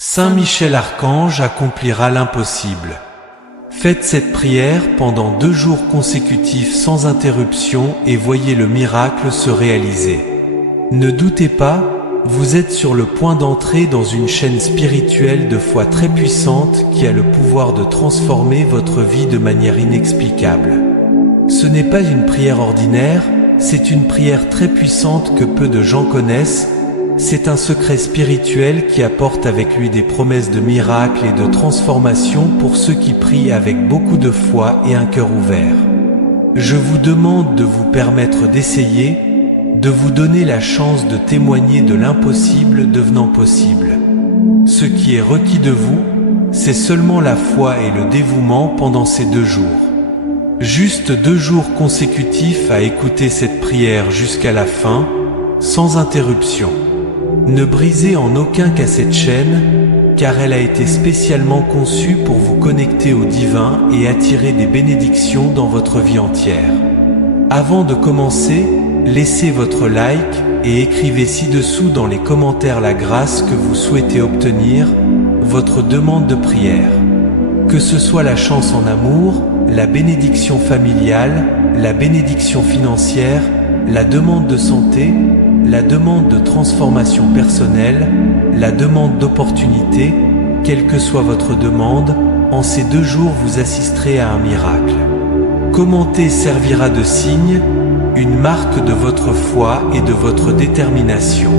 Saint Michel Archange accomplira l'impossible. Faites cette prière pendant 2 jours consécutifs sans interruption et voyez le miracle se réaliser. Ne doutez pas, vous êtes sur le point d'entrer dans une chaîne spirituelle de foi très puissante qui a le pouvoir de transformer votre vie de manière inexplicable. Ce n'est pas une prière ordinaire, c'est une prière très puissante que peu de gens connaissent. C'est un secret spirituel qui apporte avec lui des promesses de miracles et de transformation pour ceux qui prient avec beaucoup de foi et un cœur ouvert. Je vous demande de vous permettre d'essayer, de vous donner la chance de témoigner de l'impossible devenant possible. Ce qui est requis de vous, c'est seulement la foi et le dévouement pendant ces 2 jours. Juste 2 jours consécutifs à écouter cette prière jusqu'à la fin, sans interruption. Ne brisez en aucun cas cette chaîne, car elle a été spécialement conçue pour vous connecter au divin et attirer des bénédictions dans votre vie entière. Avant de commencer, laissez votre like et écrivez ci-dessous dans les commentaires la grâce que vous souhaitez obtenir, votre demande de prière. Que ce soit la chance en amour, la bénédiction familiale, la bénédiction financière, la demande de santé, la demande de transformation personnelle, la demande d'opportunité, quelle que soit votre demande, en ces 2 jours vous assisterez à un miracle. Commenter servira de signe, une marque de votre foi et de votre détermination.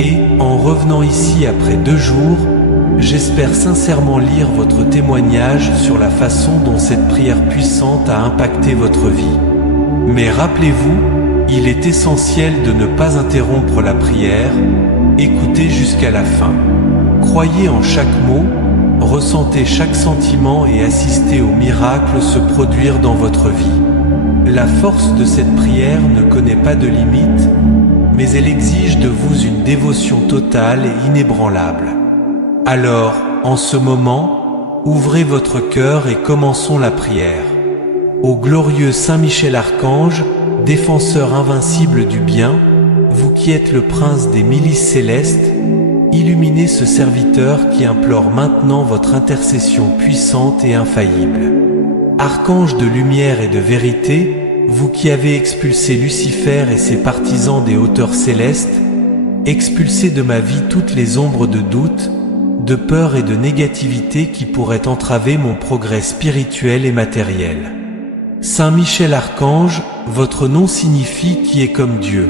Et, en revenant ici après 2 jours, j'espère sincèrement lire votre témoignage sur la façon dont cette prière puissante a impacté votre vie. Mais rappelez-vous, il est essentiel de ne pas interrompre la prière, écoutez jusqu'à la fin. Croyez en chaque mot, ressentez chaque sentiment et assistez au miracle se produire dans votre vie. La force de cette prière ne connaît pas de limite, mais elle exige de vous une dévotion totale et inébranlable. Alors, en ce moment, ouvrez votre cœur et commençons la prière. Ô glorieux Saint Michel Archange, défenseur invincible du bien, vous qui êtes le prince des milices célestes, illuminez ce serviteur qui implore maintenant votre intercession puissante et infaillible. Archange de lumière et de vérité, vous qui avez expulsé Lucifer et ses partisans des hauteurs célestes, expulsez de ma vie toutes les ombres de doute, de peur et de négativité qui pourraient entraver mon progrès spirituel et matériel. Saint Michel Archange, votre nom signifie qui est comme Dieu,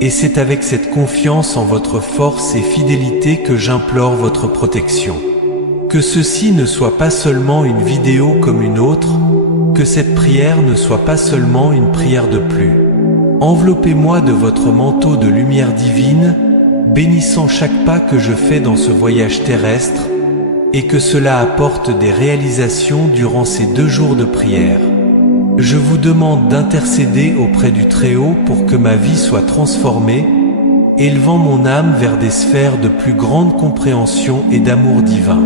et c'est avec cette confiance en votre force et fidélité que j'implore votre protection. Que ceci ne soit pas seulement une vidéo comme une autre, que cette prière ne soit pas seulement une prière de plus. Enveloppez-moi de votre manteau de lumière divine, bénissant chaque pas que je fais dans ce voyage terrestre, et que cela apporte des réalisations durant ces 2 jours de prière. Je vous demande d'intercéder auprès du Très-Haut pour que ma vie soit transformée, élevant mon âme vers des sphères de plus grande compréhension et d'amour divin.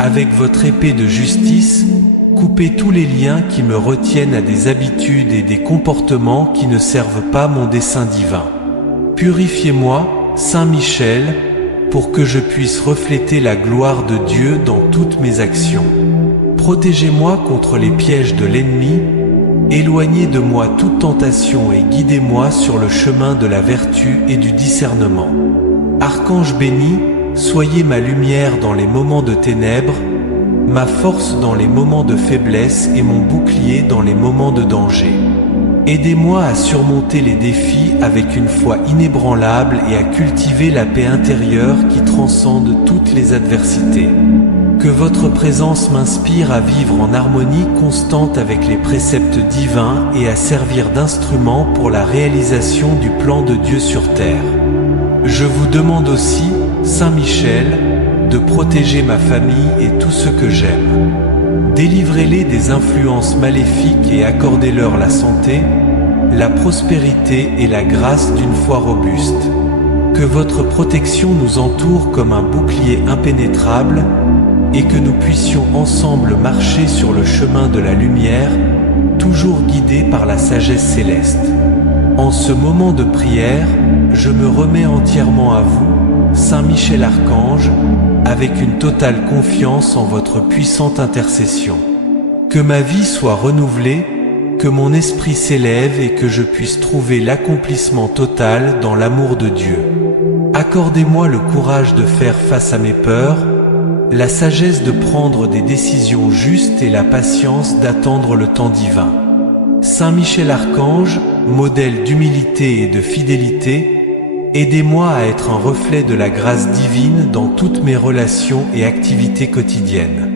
Avec votre épée de justice, coupez tous les liens qui me retiennent à des habitudes et des comportements qui ne servent pas mon dessein divin. Purifiez-moi, Saint Michel, pour que je puisse refléter la gloire de Dieu dans toutes mes actions. Protégez-moi contre les pièges de l'ennemi, éloignez de moi toute tentation et guidez-moi sur le chemin de la vertu et du discernement. Archange béni, soyez ma lumière dans les moments de ténèbres, ma force dans les moments de faiblesse et mon bouclier dans les moments de danger. Aidez-moi à surmonter les défis avec une foi inébranlable et à cultiver la paix intérieure qui transcende toutes les adversités. Que votre présence m'inspire à vivre en harmonie constante avec les préceptes divins et à servir d'instrument pour la réalisation du plan de Dieu sur terre. Je vous demande aussi, Saint Michel, de protéger ma famille et tous ceux que j'aime. Délivrez-les des influences maléfiques et accordez-leur la santé, la prospérité et la grâce d'une foi robuste. Que votre protection nous entoure comme un bouclier impénétrable, et que nous puissions ensemble marcher sur le chemin de la lumière, toujours guidés par la sagesse céleste. En ce moment de prière, je me remets entièrement à vous, Saint Michel Archange, avec une totale confiance en votre puissante intercession. Que ma vie soit renouvelée, que mon esprit s'élève et que je puisse trouver l'accomplissement total dans l'amour de Dieu. Accordez-moi le courage de faire face à mes peurs, la sagesse de prendre des décisions justes et la patience d'attendre le temps divin. Saint Michel Archange, modèle d'humilité et de fidélité, aidez-moi à être un reflet de la grâce divine dans toutes mes relations et activités quotidiennes.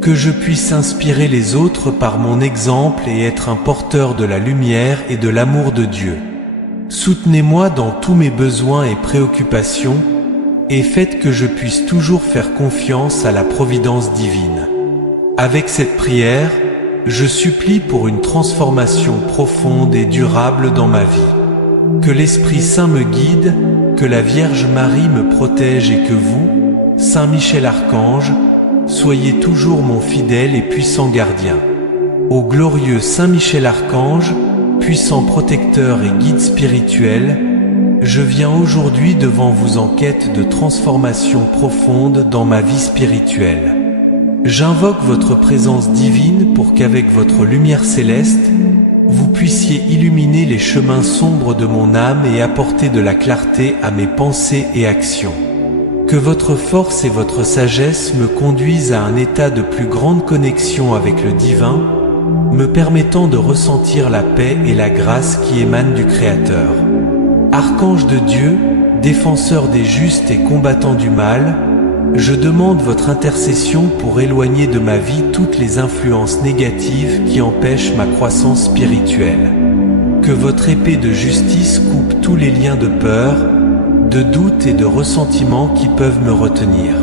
Que je puisse inspirer les autres par mon exemple et être un porteur de la lumière et de l'amour de Dieu. Soutenez-moi dans tous mes besoins et préoccupations, et faites que je puisse toujours faire confiance à la providence divine. Avec cette prière, je supplie pour une transformation profonde et durable dans ma vie. Que l'Esprit Saint me guide, que la Vierge Marie me protège et que vous, Saint Michel Archange, soyez toujours mon fidèle et puissant gardien. Ô glorieux Saint Michel Archange, puissant protecteur et guide spirituel, je viens aujourd'hui devant vous en quête de transformation profonde dans ma vie spirituelle. J'invoque votre présence divine pour qu'avec votre lumière céleste, vous puissiez illuminer les chemins sombres de mon âme et apporter de la clarté à mes pensées et actions. Que votre force et votre sagesse me conduisent à un état de plus grande connexion avec le divin, me permettant de ressentir la paix et la grâce qui émanent du Créateur. Archange de Dieu, défenseur des justes et combattant du mal, je demande votre intercession pour éloigner de ma vie toutes les influences négatives qui empêchent ma croissance spirituelle. Que votre épée de justice coupe tous les liens de peur, de doute et de ressentiment qui peuvent me retenir.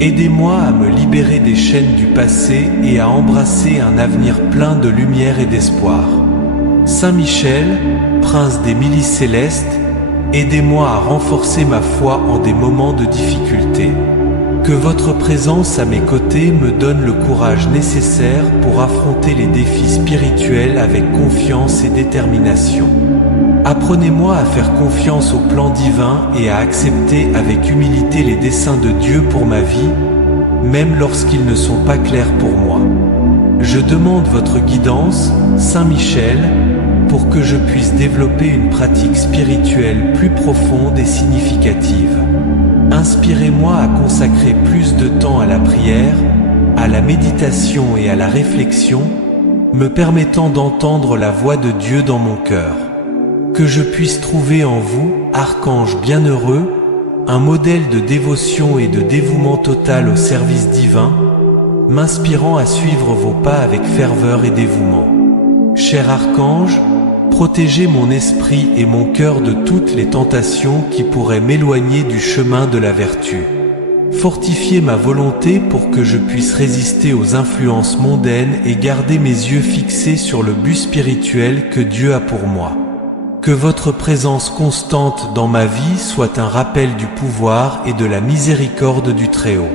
Aidez-moi à me libérer des chaînes du passé et à embrasser un avenir plein de lumière et d'espoir. Saint Michel, prince des milices célestes, aidez-moi à renforcer ma foi en des moments de difficulté. Que votre présence à mes côtés me donne le courage nécessaire pour affronter les défis spirituels avec confiance et détermination. Apprenez-moi à faire confiance au plan divin et à accepter avec humilité les desseins de Dieu pour ma vie, même lorsqu'ils ne sont pas clairs pour moi. Je demande votre guidance, Saint Michel, pour que je puisse développer une pratique spirituelle plus profonde et significative. Inspirez-moi à consacrer plus de temps à la prière, à la méditation et à la réflexion, me permettant d'entendre la voix de Dieu dans mon cœur. Que je puisse trouver en vous, Archange bienheureux, un modèle de dévotion et de dévouement total au service divin, m'inspirant à suivre vos pas avec ferveur et dévouement. Cher Archange, protégez mon esprit et mon cœur de toutes les tentations qui pourraient m'éloigner du chemin de la vertu. Fortifiez ma volonté pour que je puisse résister aux influences mondaines et garder mes yeux fixés sur le but spirituel que Dieu a pour moi. Que votre présence constante dans ma vie soit un rappel du pouvoir et de la miséricorde du Très-Haut.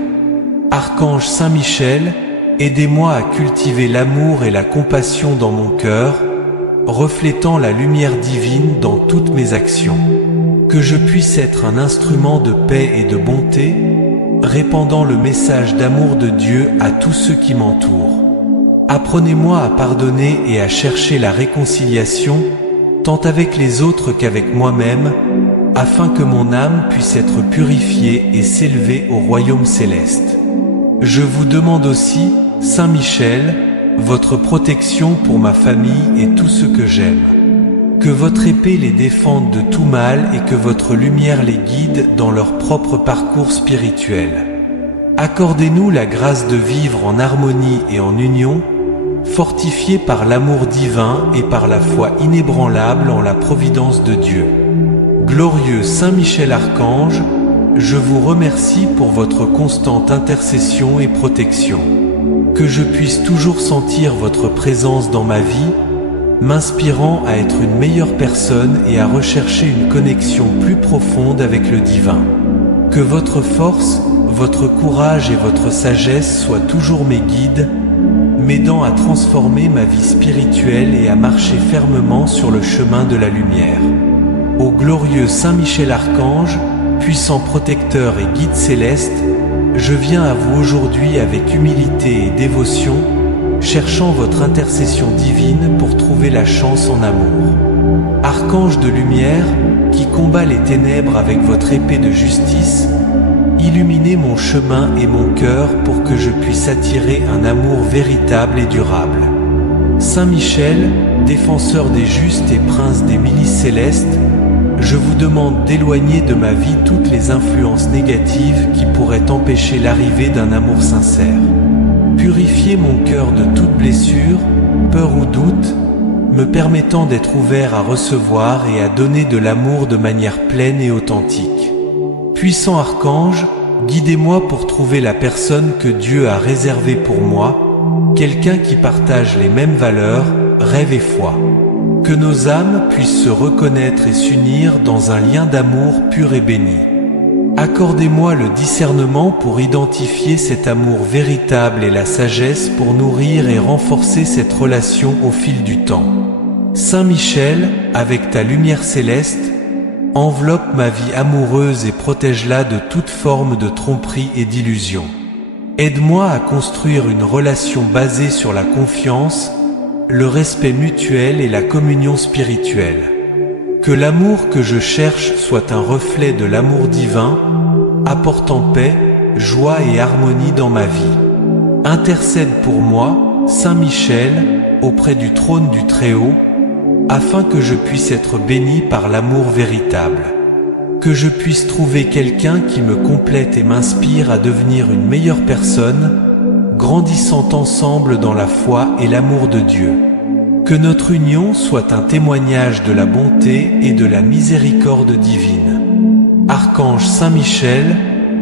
Archange Saint Michel, aidez-moi à cultiver l'amour et la compassion dans mon cœur, reflétant la lumière divine dans toutes mes actions. Que je puisse être un instrument de paix et de bonté, répandant le message d'amour de Dieu à tous ceux qui m'entourent. Apprenez-moi à pardonner et à chercher la réconciliation, tant avec les autres qu'avec moi-même, afin que mon âme puisse être purifiée et s'élever au royaume céleste. Je vous demande aussi, Saint Michel, votre protection pour ma famille et tout ce que j'aime. Que votre épée les défende de tout mal et que votre lumière les guide dans leur propre parcours spirituel. Accordez-nous la grâce de vivre en harmonie et en union, fortifiés par l'amour divin et par la foi inébranlable en la providence de Dieu. Glorieux Saint Michel Archange, je vous remercie pour votre constante intercession et protection. Que je puisse toujours sentir votre présence dans ma vie, m'inspirant à être une meilleure personne et à rechercher une connexion plus profonde avec le divin. Que votre force, votre courage et votre sagesse soient toujours mes guides, m'aidant à transformer ma vie spirituelle et à marcher fermement sur le chemin de la lumière. Ô glorieux Saint Michel Archange, puissant protecteur et guide céleste, je viens à vous aujourd'hui avec humilité et dévotion, cherchant votre intercession divine pour trouver la chance en amour. Archange de lumière, qui combat les ténèbres avec votre épée de justice, illuminez mon chemin et mon cœur pour que je puisse attirer un amour véritable et durable. Saint Michel, défenseur des justes et prince des milices célestes, je vous demande d'éloigner de ma vie toutes les influences négatives qui pourraient empêcher l'arrivée d'un amour sincère. Purifiez mon cœur de toute blessure, peur ou doute, me permettant d'être ouvert à recevoir et à donner de l'amour de manière pleine et authentique. Puissant archange, guidez-moi pour trouver la personne que Dieu a réservée pour moi, quelqu'un qui partage les mêmes valeurs, rêves et foi. Que nos âmes puissent se reconnaître et s'unir dans un lien d'amour pur et béni. Accordez-moi le discernement pour identifier cet amour véritable et la sagesse pour nourrir et renforcer cette relation au fil du temps. Saint Michel, avec ta lumière céleste, enveloppe ma vie amoureuse et protège-la de toute forme de tromperie et d'illusion. Aide-moi à construire une relation basée sur la confiance, le respect mutuel et la communion spirituelle. Que l'amour que je cherche soit un reflet de l'amour divin, apportant paix, joie et harmonie dans ma vie. Intercède pour moi, Saint Michel, auprès du trône du Très-Haut, afin que je puisse être béni par l'amour véritable. Que je puisse trouver quelqu'un qui me complète et m'inspire à devenir une meilleure personne, grandissant ensemble dans la foi et l'amour de Dieu. Que notre union soit un témoignage de la bonté et de la miséricorde divine. Archange Saint Michel,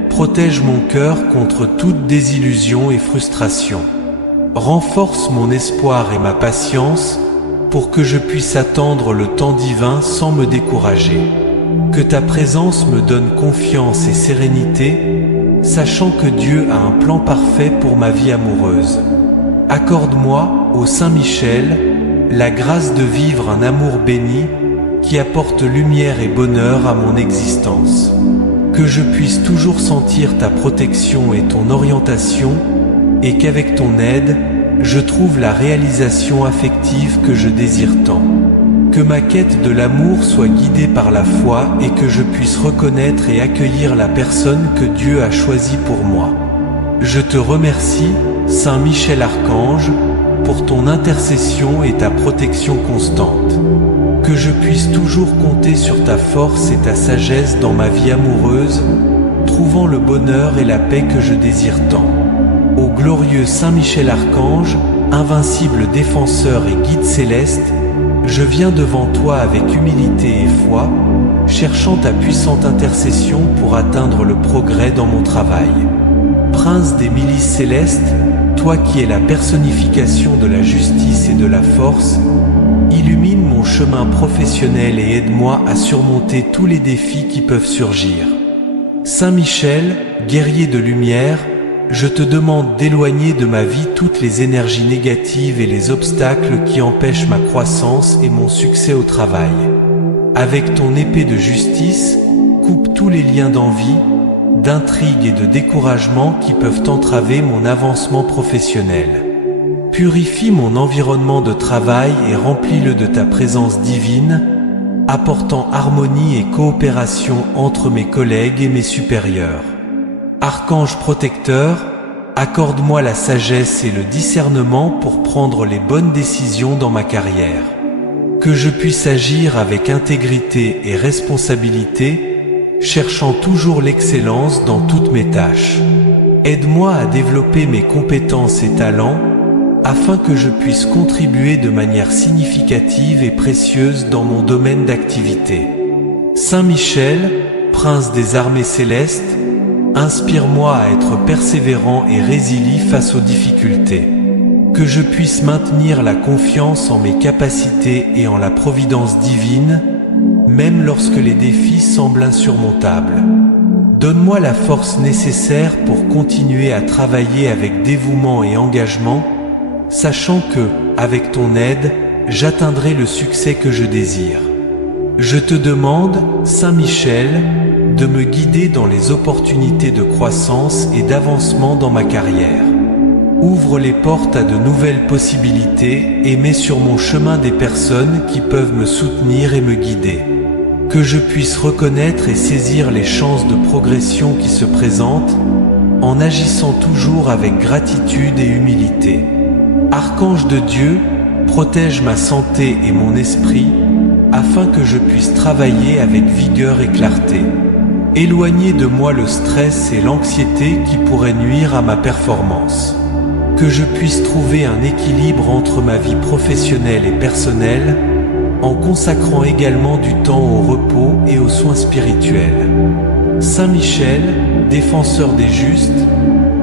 protège mon cœur contre toute désillusion et frustration. Renforce mon espoir et ma patience pour que je puisse attendre le temps divin sans me décourager. Que ta présence me donne confiance et sérénité, sachant que Dieu a un plan parfait pour ma vie amoureuse. Accorde-moi, ô Saint Michel, la grâce de vivre un amour béni qui apporte lumière et bonheur à mon existence. Que je puisse toujours sentir ta protection et ton orientation, et qu'avec ton aide, je trouve la réalisation affective que je désire tant. Que ma quête de l'amour soit guidée par la foi et que je puisse reconnaître et accueillir la personne que Dieu a choisie pour moi. Je te remercie, Saint Michel Archange, pour ton intercession et ta protection constante. Que je puisse toujours compter sur ta force et ta sagesse dans ma vie amoureuse, trouvant le bonheur et la paix que je désire tant. Ô glorieux Saint Michel Archange, invincible défenseur et guide céleste, je viens devant toi avec humilité et foi, cherchant ta puissante intercession pour atteindre le progrès dans mon travail. Prince des milices célestes, toi qui es la personnification de la justice et de la force, illumine mon chemin professionnel et aide-moi à surmonter tous les défis qui peuvent surgir. Saint Michel, guerrier de lumière, je te demande d'éloigner de ma vie toutes les énergies négatives et les obstacles qui empêchent ma croissance et mon succès au travail. Avec ton épée de justice, coupe tous les liens d'envie, d'intrigue et de découragement qui peuvent entraver mon avancement professionnel. Purifie mon environnement de travail et remplis-le de ta présence divine, apportant harmonie et coopération entre mes collègues et mes supérieurs. Archange protecteur, accorde-moi la sagesse et le discernement pour prendre les bonnes décisions dans ma carrière. Que je puisse agir avec intégrité et responsabilité, cherchant toujours l'excellence dans toutes mes tâches. Aide-moi à développer mes compétences et talents, afin que je puisse contribuer de manière significative et précieuse dans mon domaine d'activité. Saint Michel, prince des armées célestes, inspire-moi à être persévérant et résilient face aux difficultés. Que je puisse maintenir la confiance en mes capacités et en la providence divine, même lorsque les défis semblent insurmontables. Donne-moi la force nécessaire pour continuer à travailler avec dévouement et engagement, sachant que, avec ton aide, j'atteindrai le succès que je désire. Je te demande, Saint Michel, de me guider dans les opportunités de croissance et d'avancement dans ma carrière. Ouvre les portes à de nouvelles possibilités et mets sur mon chemin des personnes qui peuvent me soutenir et me guider. Que je puisse reconnaître et saisir les chances de progression qui se présentent, en agissant toujours avec gratitude et humilité. Archange de Dieu, protège ma santé et mon esprit, afin que je puisse travailler avec vigueur et clarté. Éloignez de moi le stress et l'anxiété qui pourraient nuire à ma performance. Que je puisse trouver un équilibre entre ma vie professionnelle et personnelle, en consacrant également du temps au repos et aux soins spirituels. Saint Michel, défenseur des justes,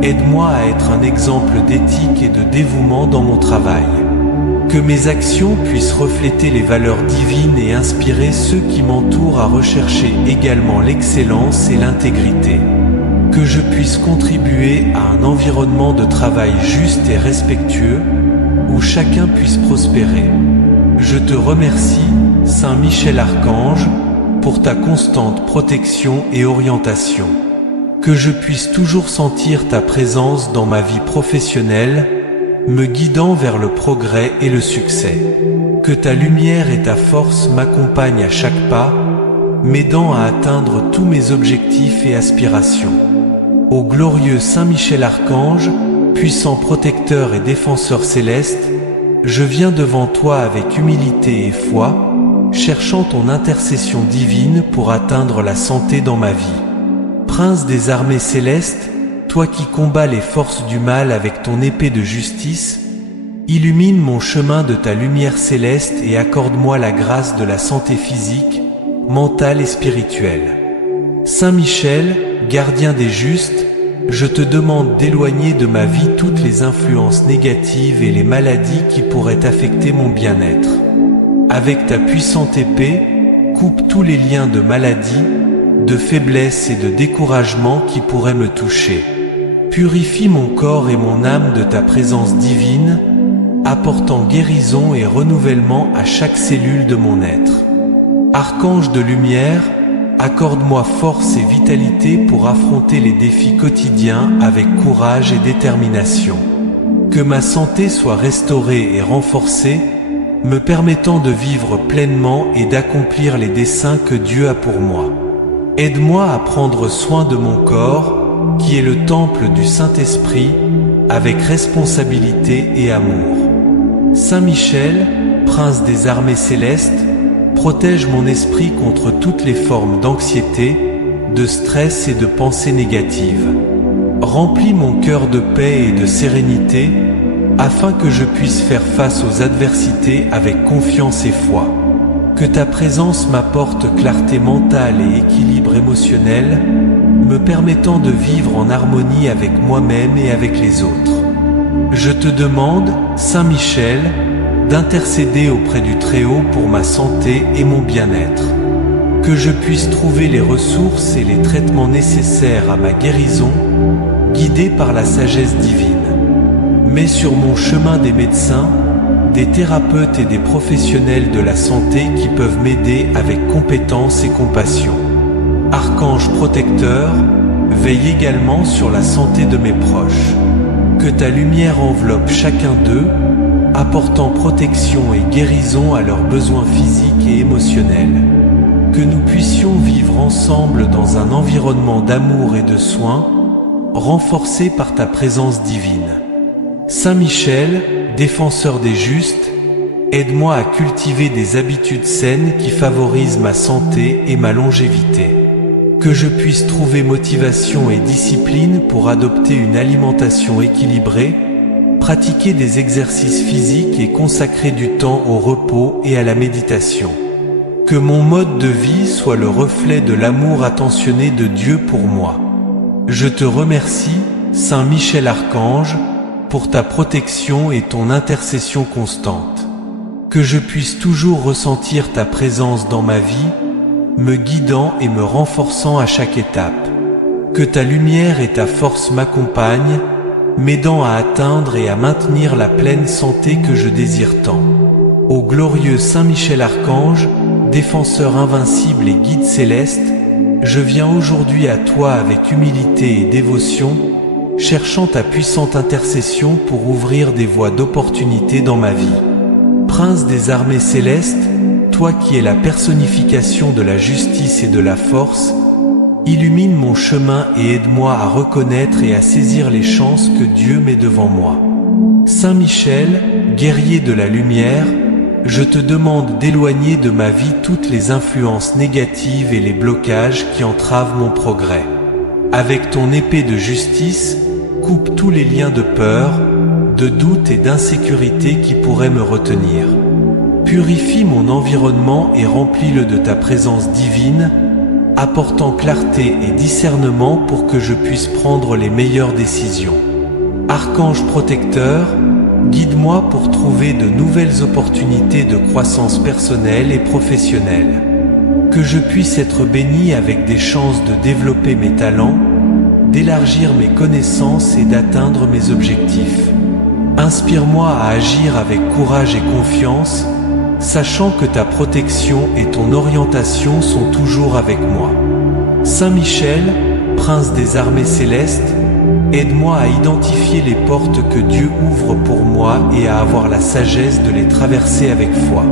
aide-moi à être un exemple d'éthique et de dévouement dans mon travail. Que mes actions puissent refléter les valeurs divines et inspirer ceux qui m'entourent à rechercher également l'excellence et l'intégrité. Que je puisse contribuer à un environnement de travail juste et respectueux, où chacun puisse prospérer. Je te remercie, Saint Michel Archange, pour ta constante protection et orientation. Que je puisse toujours sentir ta présence dans ma vie professionnelle, me guidant vers le progrès et le succès. Que ta lumière et ta force m'accompagnent à chaque pas, m'aidant à atteindre tous mes objectifs et aspirations. Ô glorieux Saint Michel Archange, puissant protecteur et défenseur céleste, je viens devant toi avec humilité et foi, cherchant ton intercession divine pour atteindre la santé dans ma vie. Prince des armées célestes, toi qui combats les forces du mal avec ton épée de justice, illumine mon chemin de ta lumière céleste et accorde-moi la grâce de la santé physique, mentale et spirituelle. Saint Michel, gardien des justes, je te demande d'éloigner de ma vie toutes les influences négatives et les maladies qui pourraient affecter mon bien-être. Avec ta puissante épée, coupe tous les liens de maladie, de faiblesse et de découragement qui pourraient me toucher. Purifie mon corps et mon âme de ta présence divine, apportant guérison et renouvellement à chaque cellule de mon être. Archange de lumière, accorde-moi force et vitalité pour affronter les défis quotidiens avec courage et détermination. Que ma santé soit restaurée et renforcée, me permettant de vivre pleinement et d'accomplir les desseins que Dieu a pour moi. Aide-moi à prendre soin de mon corps, qui est le temple du Saint-Esprit, avec responsabilité et amour. Saint Michel, prince des armées célestes, protège mon esprit contre toutes les formes d'anxiété, de stress et de pensées négatives. Remplis mon cœur de paix et de sérénité, afin que je puisse faire face aux adversités avec confiance et foi. Que ta présence m'apporte clarté mentale et équilibre émotionnel, me permettant de vivre en harmonie avec moi-même et avec les autres. Je te demande, Saint Michel, d'intercéder auprès du Très-Haut pour ma santé et mon bien-être. Que je puisse trouver les ressources et les traitements nécessaires à ma guérison, guidé par la sagesse divine. Mets sur mon chemin des médecins, des thérapeutes et des professionnels de la santé qui peuvent m'aider avec compétence et compassion. Archange protecteur, veille également sur la santé de mes proches. Que ta lumière enveloppe chacun d'eux, apportant protection et guérison à leurs besoins physiques et émotionnels. Que nous puissions vivre ensemble dans un environnement d'amour et de soins, renforcé par ta présence divine. Saint Michel, défenseur des justes, aide-moi à cultiver des habitudes saines qui favorisent ma santé et ma longévité. Que je puisse trouver motivation et discipline pour adopter une alimentation équilibrée, pratiquer des exercices physiques et consacrer du temps au repos et à la méditation. Que mon mode de vie soit le reflet de l'amour attentionné de Dieu pour moi. Je te remercie, Saint Michel Archange, pour ta protection et ton intercession constante. Que je puisse toujours ressentir ta présence dans ma vie, me guidant et me renforçant à chaque étape. Que ta lumière et ta force m'accompagnent, m'aidant à atteindre et à maintenir la pleine santé que je désire tant. Ô glorieux Saint Michel Archange, défenseur invincible et guide céleste, je viens aujourd'hui à toi avec humilité et dévotion, cherchant ta puissante intercession pour ouvrir des voies d'opportunité dans ma vie. Prince des armées célestes, toi qui es la personnification de la justice et de la force, illumine mon chemin et aide-moi à reconnaître et à saisir les chances que Dieu met devant moi. Saint Michel, guerrier de la lumière, je te demande d'éloigner de ma vie toutes les influences négatives et les blocages qui entravent mon progrès. Avec ton épée de justice, coupe tous les liens de peur, de doute et d'insécurité qui pourraient me retenir. Purifie mon environnement et remplis-le de ta présence divine, apportant clarté et discernement pour que je puisse prendre les meilleures décisions. Archange protecteur, guide-moi pour trouver de nouvelles opportunités de croissance personnelle et professionnelle. Que je puisse être béni avec des chances de développer mes talents, d'élargir mes connaissances et d'atteindre mes objectifs. Inspire-moi à agir avec courage et confiance, sachant que ta protection et ton orientation sont toujours avec moi. Saint Michel, prince des armées célestes, aide-moi à identifier les portes que Dieu ouvre pour moi et à avoir la sagesse de les traverser avec foi.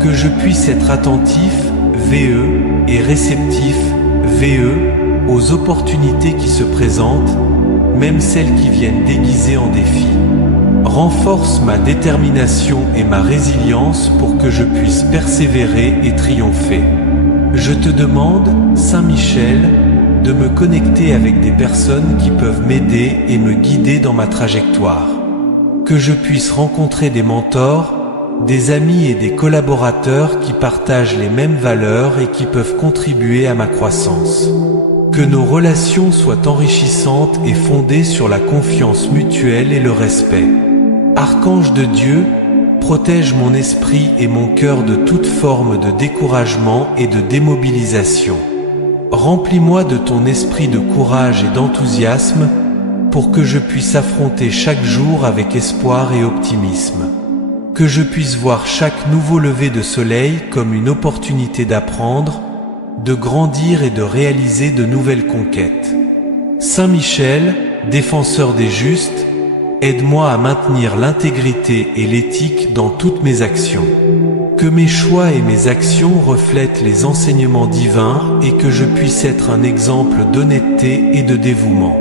Que je puisse être attentif, VE, et réceptif, VE, aux opportunités qui se présentent, même celles qui viennent déguisées en défis. Renforce ma détermination et ma résilience pour que je puisse persévérer et triompher. Je te demande, Saint Michel, de me connecter avec des personnes qui peuvent m'aider et me guider dans ma trajectoire. Que je puisse rencontrer des mentors, des amis et des collaborateurs qui partagent les mêmes valeurs et qui peuvent contribuer à ma croissance. Que nos relations soient enrichissantes et fondées sur la confiance mutuelle et le respect. Archange de Dieu, protège mon esprit et mon cœur de toute forme de découragement et de démobilisation. Remplis-moi de ton esprit de courage et d'enthousiasme pour que je puisse affronter chaque jour avec espoir et optimisme. Que je puisse voir chaque nouveau lever de soleil comme une opportunité d'apprendre, de grandir et de réaliser de nouvelles conquêtes. Saint Michel, défenseur des justes, aide-moi à maintenir l'intégrité et l'éthique dans toutes mes actions. Que mes choix et mes actions reflètent les enseignements divins et que je puisse être un exemple d'honnêteté et de dévouement.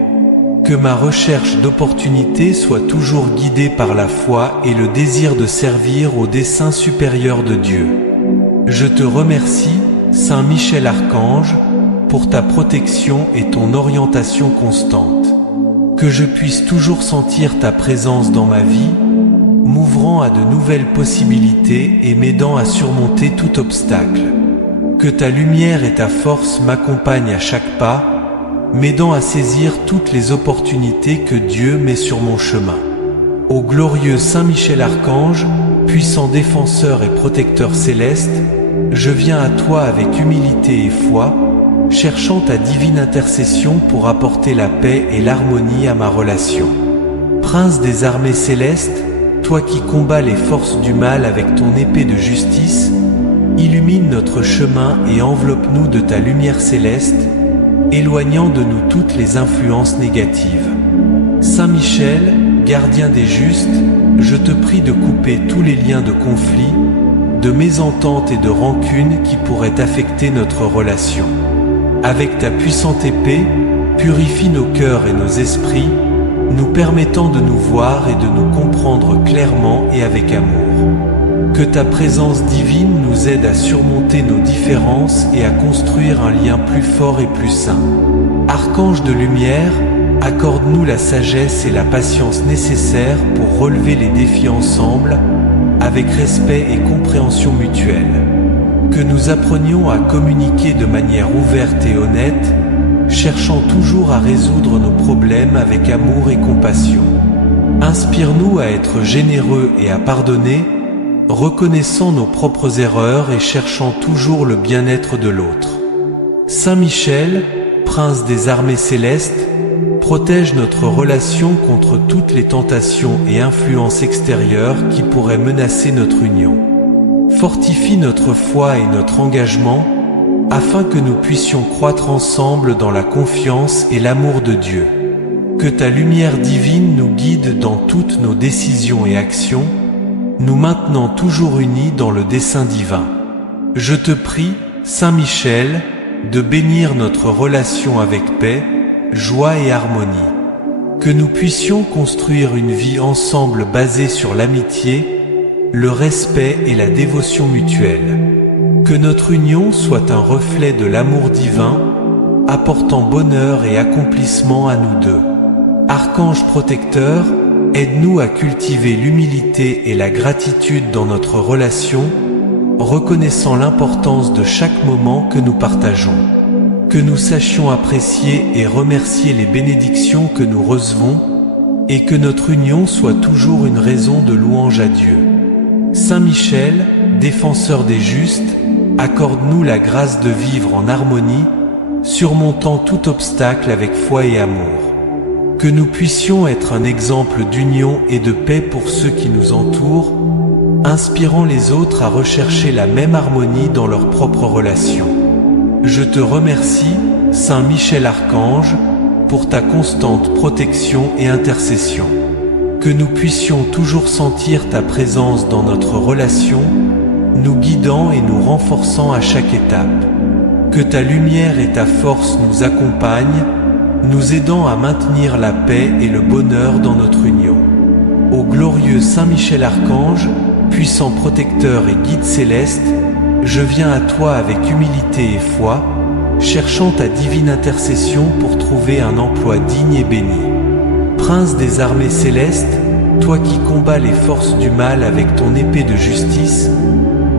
Que ma recherche d'opportunités soit toujours guidée par la foi et le désir de servir au dessein supérieur de Dieu. Je te remercie, Saint Michel Archange, pour ta protection et ton orientation constante. Que je puisse toujours sentir ta présence dans ma vie, m'ouvrant à de nouvelles possibilités et m'aidant à surmonter tout obstacle. Que ta lumière et ta force m'accompagnent à chaque pas, m'aidant à saisir toutes les opportunités que Dieu met sur mon chemin. Ô glorieux Saint Michel Archange, puissant défenseur et protecteur céleste, je viens à toi avec humilité et foi, cherchant ta divine intercession pour apporter la paix et l'harmonie à ma relation. Prince des armées célestes, toi qui combats les forces du mal avec ton épée de justice, illumine notre chemin et enveloppe-nous de ta lumière céleste, éloignant de nous toutes les influences négatives. Saint Michel, gardien des justes, je te prie de couper tous les liens de conflit, de mésentente et de rancune qui pourraient affecter notre relation. Avec ta puissante épée, purifie nos cœurs et nos esprits, nous permettant de nous voir et de nous comprendre clairement et avec amour. Que ta présence divine nous aide à surmonter nos différences et à construire un lien plus fort et plus sain. Archange de lumière, accorde-nous la sagesse et la patience nécessaires pour relever les défis ensemble, avec respect et compréhension mutuelle. Que nous apprenions à communiquer de manière ouverte et honnête, cherchant toujours à résoudre nos problèmes avec amour et compassion. Inspire-nous à être généreux et à pardonner, reconnaissant nos propres erreurs et cherchant toujours le bien-être de l'autre. Saint Michel, prince des armées célestes, protège notre relation contre toutes les tentations et influences extérieures qui pourraient menacer notre union. Fortifie notre foi et notre engagement, afin que nous puissions croître ensemble dans la confiance et l'amour de Dieu. Que ta lumière divine nous guide dans toutes nos décisions et actions, nous maintenant toujours unis dans le dessein divin. Je te prie, Saint Michel, de bénir notre relation avec paix, joie et harmonie. Que nous puissions construire une vie ensemble basée sur l'amitié, le respect et la dévotion mutuelle. Que notre union soit un reflet de l'amour divin, apportant bonheur et accomplissement à nous deux. Archange protecteur, aide-nous à cultiver l'humilité et la gratitude dans notre relation, reconnaissant l'importance de chaque moment que nous partageons. Que nous sachions apprécier et remercier les bénédictions que nous recevons, et que notre union soit toujours une raison de louange à Dieu. Saint Michel, défenseur des justes, accorde-nous la grâce de vivre en harmonie, surmontant tout obstacle avec foi et amour. Que nous puissions être un exemple d'union et de paix pour ceux qui nous entourent, inspirant les autres à rechercher la même harmonie dans leurs propres relations. Je te remercie, Saint Michel Archange, pour ta constante protection et intercession. Que nous puissions toujours sentir ta présence dans notre relation, nous guidant et nous renforçant à chaque étape. Que ta lumière et ta force nous accompagnent, nous aidant à maintenir la paix et le bonheur dans notre union. Ô glorieux Saint Michel Archange, puissant protecteur et guide céleste, je viens à toi avec humilité et foi, cherchant ta divine intercession pour trouver un emploi digne et béni. Prince des armées célestes, toi qui combats les forces du mal avec ton épée de justice,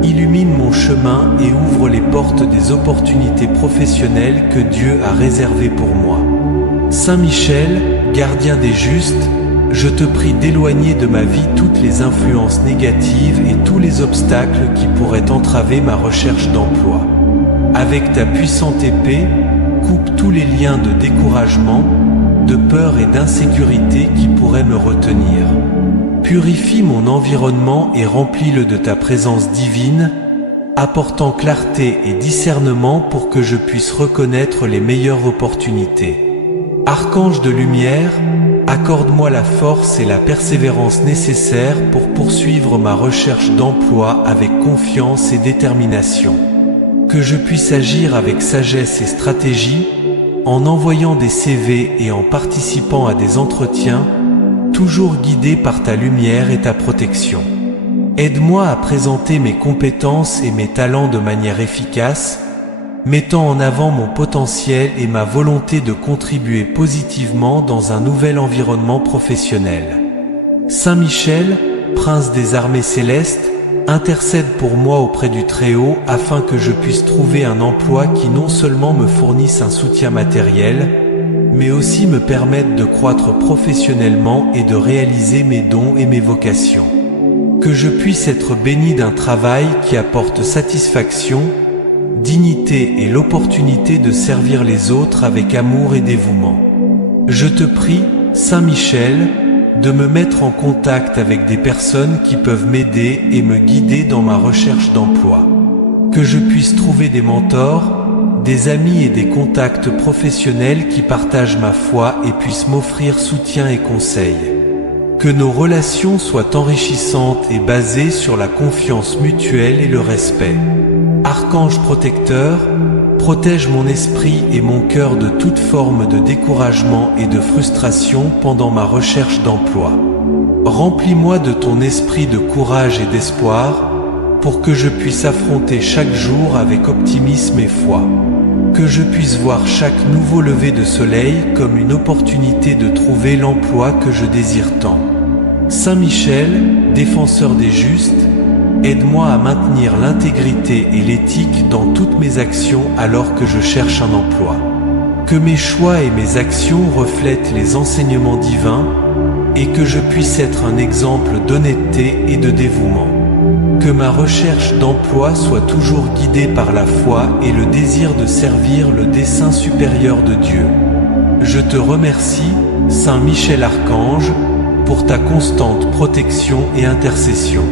illumine mon chemin et ouvre les portes des opportunités professionnelles que Dieu a réservées pour moi. Saint Michel, gardien des justes, je te prie d'éloigner de ma vie toutes les influences négatives et tous les obstacles qui pourraient entraver ma recherche d'emploi. Avec ta puissante épée, coupe tous les liens de découragement, de peur et d'insécurité qui pourraient me retenir. Purifie mon environnement et remplis-le de ta présence divine, apportant clarté et discernement pour que je puisse reconnaître les meilleures opportunités. Archange de lumière, accorde-moi la force et la persévérance nécessaires pour poursuivre ma recherche d'emploi avec confiance et détermination. Que je puisse agir avec sagesse et stratégie, en envoyant des CV et en participant à des entretiens, toujours guidé par ta lumière et ta protection. Aide-moi à présenter mes compétences et mes talents de manière efficace, mettant en avant mon potentiel et ma volonté de contribuer positivement dans un nouvel environnement professionnel. Saint Michel, prince des armées célestes, intercède pour moi auprès du Très-Haut afin que je puisse trouver un emploi qui non seulement me fournisse un soutien matériel, mais aussi me permette de croître professionnellement et de réaliser mes dons et mes vocations. Que je puisse être béni d'un travail qui apporte satisfaction, dignité et l'opportunité de servir les autres avec amour et dévouement. Je te prie, Saint Michel, de me mettre en contact avec des personnes qui peuvent m'aider et me guider dans ma recherche d'emploi. Que je puisse trouver des mentors, des amis et des contacts professionnels qui partagent ma foi et puissent m'offrir soutien et conseils. Que nos relations soient enrichissantes et basées sur la confiance mutuelle et le respect. Archange protecteur, protège mon esprit et mon cœur de toute forme de découragement et de frustration pendant ma recherche d'emploi. Remplis-moi de ton esprit de courage et d'espoir, pour que je puisse affronter chaque jour avec optimisme et foi. Que je puisse voir chaque nouveau lever de soleil comme une opportunité de trouver l'emploi que je désire tant. Saint Michel, défenseur des justes, aide-moi à maintenir l'intégrité et l'éthique dans toutes mes actions alors que je cherche un emploi. Que mes choix et mes actions reflètent les enseignements divins et que je puisse être un exemple d'honnêteté et de dévouement. Que ma recherche d'emploi soit toujours guidée par la foi et le désir de servir le dessein supérieur de Dieu. Je te remercie, Saint Michel Archange, pour ta constante protection et intercession.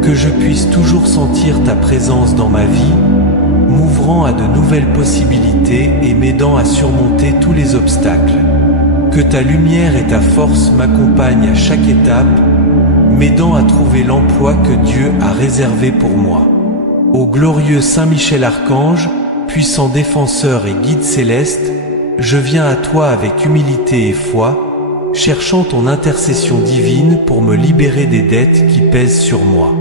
Que je puisse toujours sentir ta présence dans ma vie, m'ouvrant à de nouvelles possibilités et m'aidant à surmonter tous les obstacles. Que ta lumière et ta force m'accompagnent à chaque étape, m'aidant à trouver l'emploi que Dieu a réservé pour moi. Ô glorieux Saint Michel Archange, puissant défenseur et guide céleste, je viens à toi avec humilité et foi, cherchant ton intercession divine pour me libérer des dettes qui pèsent sur moi.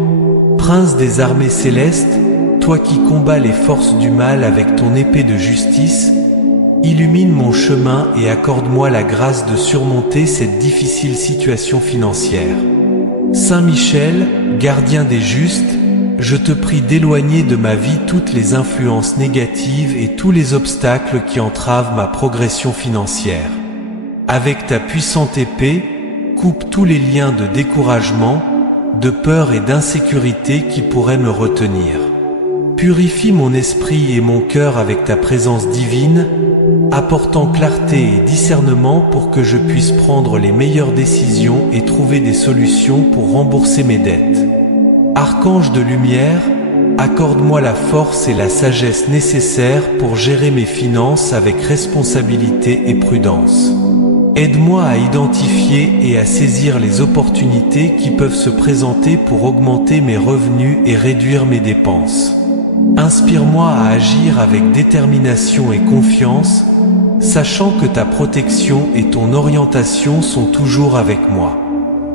Prince des armées célestes, toi qui combats les forces du mal avec ton épée de justice, illumine mon chemin et accorde-moi la grâce de surmonter cette difficile situation financière. Saint Michel, gardien des justes, je te prie d'éloigner de ma vie toutes les influences négatives et tous les obstacles qui entravent ma progression financière. Avec ta puissante épée, coupe tous les liens de découragement, de peur et d'insécurité qui pourraient me retenir. Purifie mon esprit et mon cœur avec ta présence divine, apportant clarté et discernement pour que je puisse prendre les meilleures décisions et trouver des solutions pour rembourser mes dettes. Archange de lumière, accorde-moi la force et la sagesse nécessaires pour gérer mes finances avec responsabilité et prudence. Aide-moi à identifier et à saisir les opportunités qui peuvent se présenter pour augmenter mes revenus et réduire mes dépenses. Inspire-moi à agir avec détermination et confiance, sachant que ta protection et ton orientation sont toujours avec moi.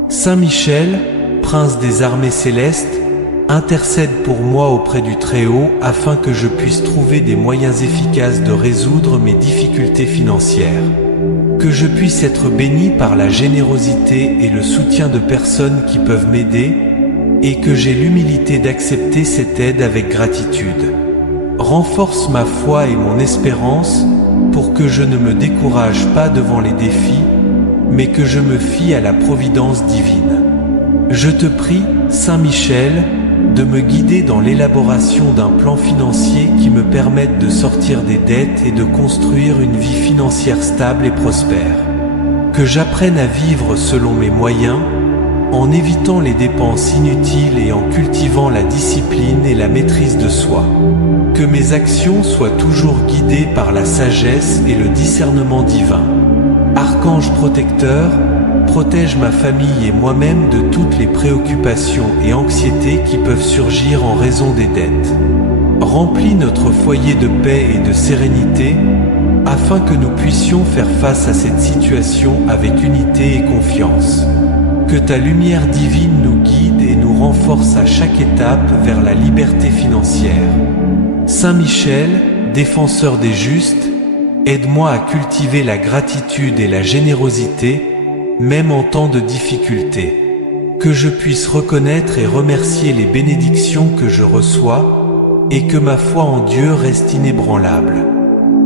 Saint Michel, Prince des armées célestes, intercède pour moi auprès du Très-Haut afin que je puisse trouver des moyens efficaces de résoudre mes difficultés financières. Que je puisse être béni par la générosité et le soutien de personnes qui peuvent m'aider, et que j'ai l'humilité d'accepter cette aide avec gratitude. Renforce ma foi et mon espérance pour que je ne me décourage pas devant les défis, mais que je me fie à la providence divine. Je te prie, Saint Michel, de me guider dans l'élaboration d'un plan financier qui me permette de sortir des dettes et de construire une vie financière stable et prospère. Que j'apprenne à vivre selon mes moyens, en évitant les dépenses inutiles et en cultivant la discipline et la maîtrise de soi. Que mes actions soient toujours guidées par la sagesse et le discernement divin. Archange protecteur, protège ma famille et moi-même de toutes les préoccupations et anxiétés qui peuvent surgir en raison des dettes. Remplis notre foyer de paix et de sérénité, afin que nous puissions faire face à cette situation avec unité et confiance. Que ta lumière divine nous guide et nous renforce à chaque étape vers la liberté financière. Saint Michel, défenseur des justes, aide-moi à cultiver la gratitude et la générosité, même en temps de difficulté. Que je puisse reconnaître et remercier les bénédictions que je reçois, et que ma foi en Dieu reste inébranlable.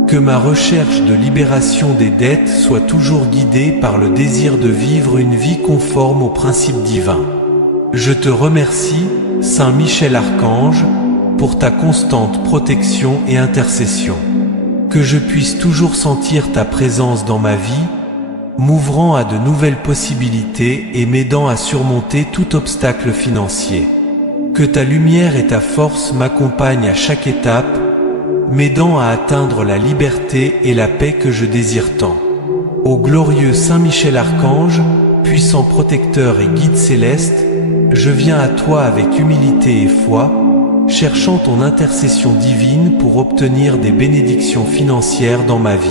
Que ma recherche de libération des dettes soit toujours guidée par le désir de vivre une vie conforme aux principes divins. Je te remercie, Saint Michel Archange, pour ta constante protection et intercession. Que je puisse toujours sentir ta présence dans ma vie, m'ouvrant à de nouvelles possibilités et m'aidant à surmonter tout obstacle financier. Que ta lumière et ta force m'accompagnent à chaque étape, m'aidant à atteindre la liberté et la paix que je désire tant. Ô glorieux Saint Michel Archange, puissant protecteur et guide céleste, je viens à toi avec humilité et foi, cherchant ton intercession divine pour obtenir des bénédictions financières dans ma vie.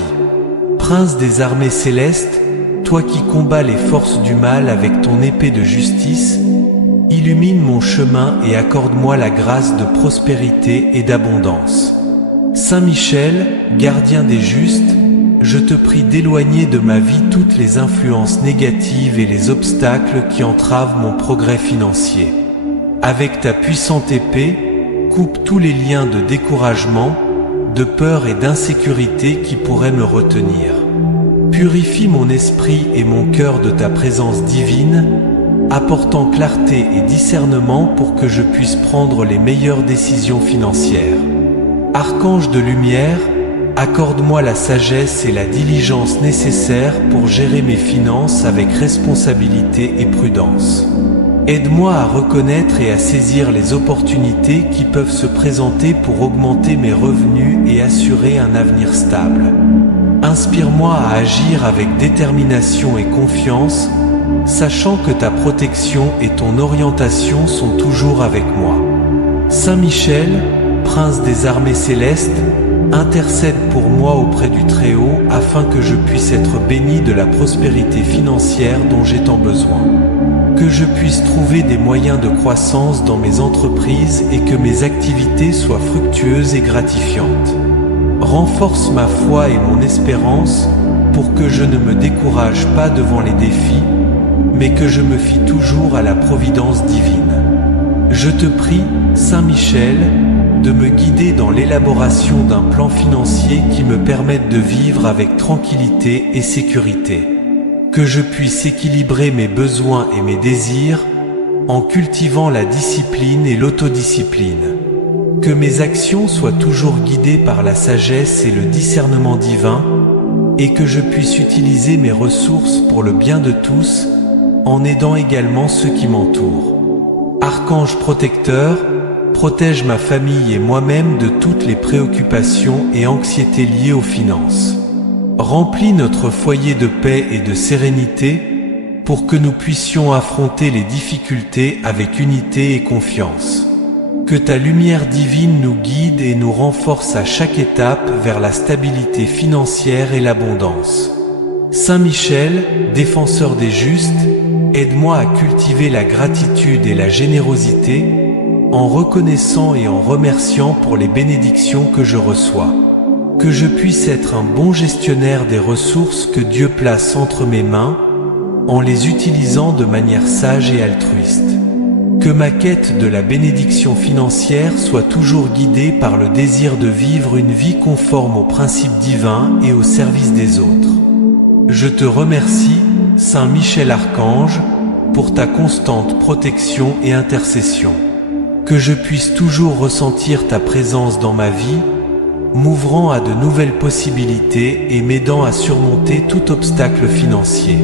Prince des armées célestes, toi qui combats les forces du mal avec ton épée de justice, illumine mon chemin et accorde-moi la grâce de prospérité et d'abondance. Saint Michel, gardien des justes, je te prie d'éloigner de ma vie toutes les influences négatives et les obstacles qui entravent mon progrès financier. Avec ta puissante épée, coupe tous les liens de découragement, de peur et d'insécurité qui pourraient me retenir. Purifie mon esprit et mon cœur de ta présence divine, apportant clarté et discernement pour que je puisse prendre les meilleures décisions financières. Archange de lumière, accorde-moi la sagesse et la diligence nécessaires pour gérer mes finances avec responsabilité et prudence. Aide-moi à reconnaître et à saisir les opportunités qui peuvent se présenter pour augmenter mes revenus et assurer un avenir stable. Inspire-moi à agir avec détermination et confiance, sachant que ta protection et ton orientation sont toujours avec moi. Saint Michel, prince des armées célestes, intercède pour moi auprès du Très-Haut afin que je puisse être béni de la prospérité financière dont j'ai tant besoin. Que je puisse trouver des moyens de croissance dans mes entreprises et que mes activités soient fructueuses et gratifiantes. Renforce ma foi et mon espérance pour que je ne me décourage pas devant les défis, mais que je me fie toujours à la providence divine. Je te prie, Saint Michel, de me guider dans l'élaboration d'un plan financier qui me permette de vivre avec tranquillité et sécurité. Que je puisse équilibrer mes besoins et mes désirs en cultivant la discipline et l'autodiscipline. Que mes actions soient toujours guidées par la sagesse et le discernement divin et que je puisse utiliser mes ressources pour le bien de tous en aidant également ceux qui m'entourent. Archange protecteur, protège ma famille et moi-même de toutes les préoccupations et anxiétés liées aux finances. Remplis notre foyer de paix et de sérénité pour que nous puissions affronter les difficultés avec unité et confiance. Que ta lumière divine nous guide et nous renforce à chaque étape vers la stabilité financière et l'abondance. Saint Michel, défenseur des justes, aide-moi à cultiver la gratitude et la générosité en reconnaissant et en remerciant pour les bénédictions que je reçois. Que je puisse être un bon gestionnaire des ressources que Dieu place entre mes mains, en les utilisant de manière sage et altruiste. Que ma quête de la bénédiction financière soit toujours guidée par le désir de vivre une vie conforme aux principes divins et au service des autres. Je te remercie, Saint Michel Archange, pour ta constante protection et intercession. Que je puisse toujours ressentir ta présence dans ma vie, m'ouvrant à de nouvelles possibilités et m'aidant à surmonter tout obstacle financier.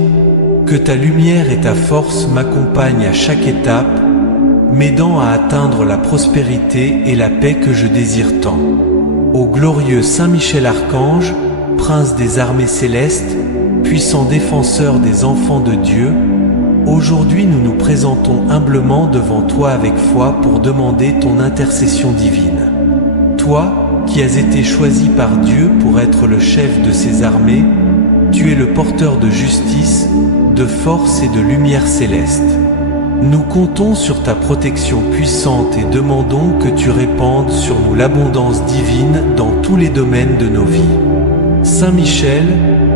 Que ta lumière et ta force m'accompagnent à chaque étape, m'aidant à atteindre la prospérité et la paix que je désire tant. Ô glorieux Saint Michel Archange, prince des armées célestes, puissant défenseur des enfants de Dieu, aujourd'hui nous nous présentons humblement devant toi avec foi pour demander ton intercession divine. Toi, qui as été choisi par Dieu pour être le chef de ses armées, tu es le porteur de justice, de force et de lumière céleste. Nous comptons sur ta protection puissante et demandons que tu répandes sur nous l'abondance divine dans tous les domaines de nos vies. Saint Michel,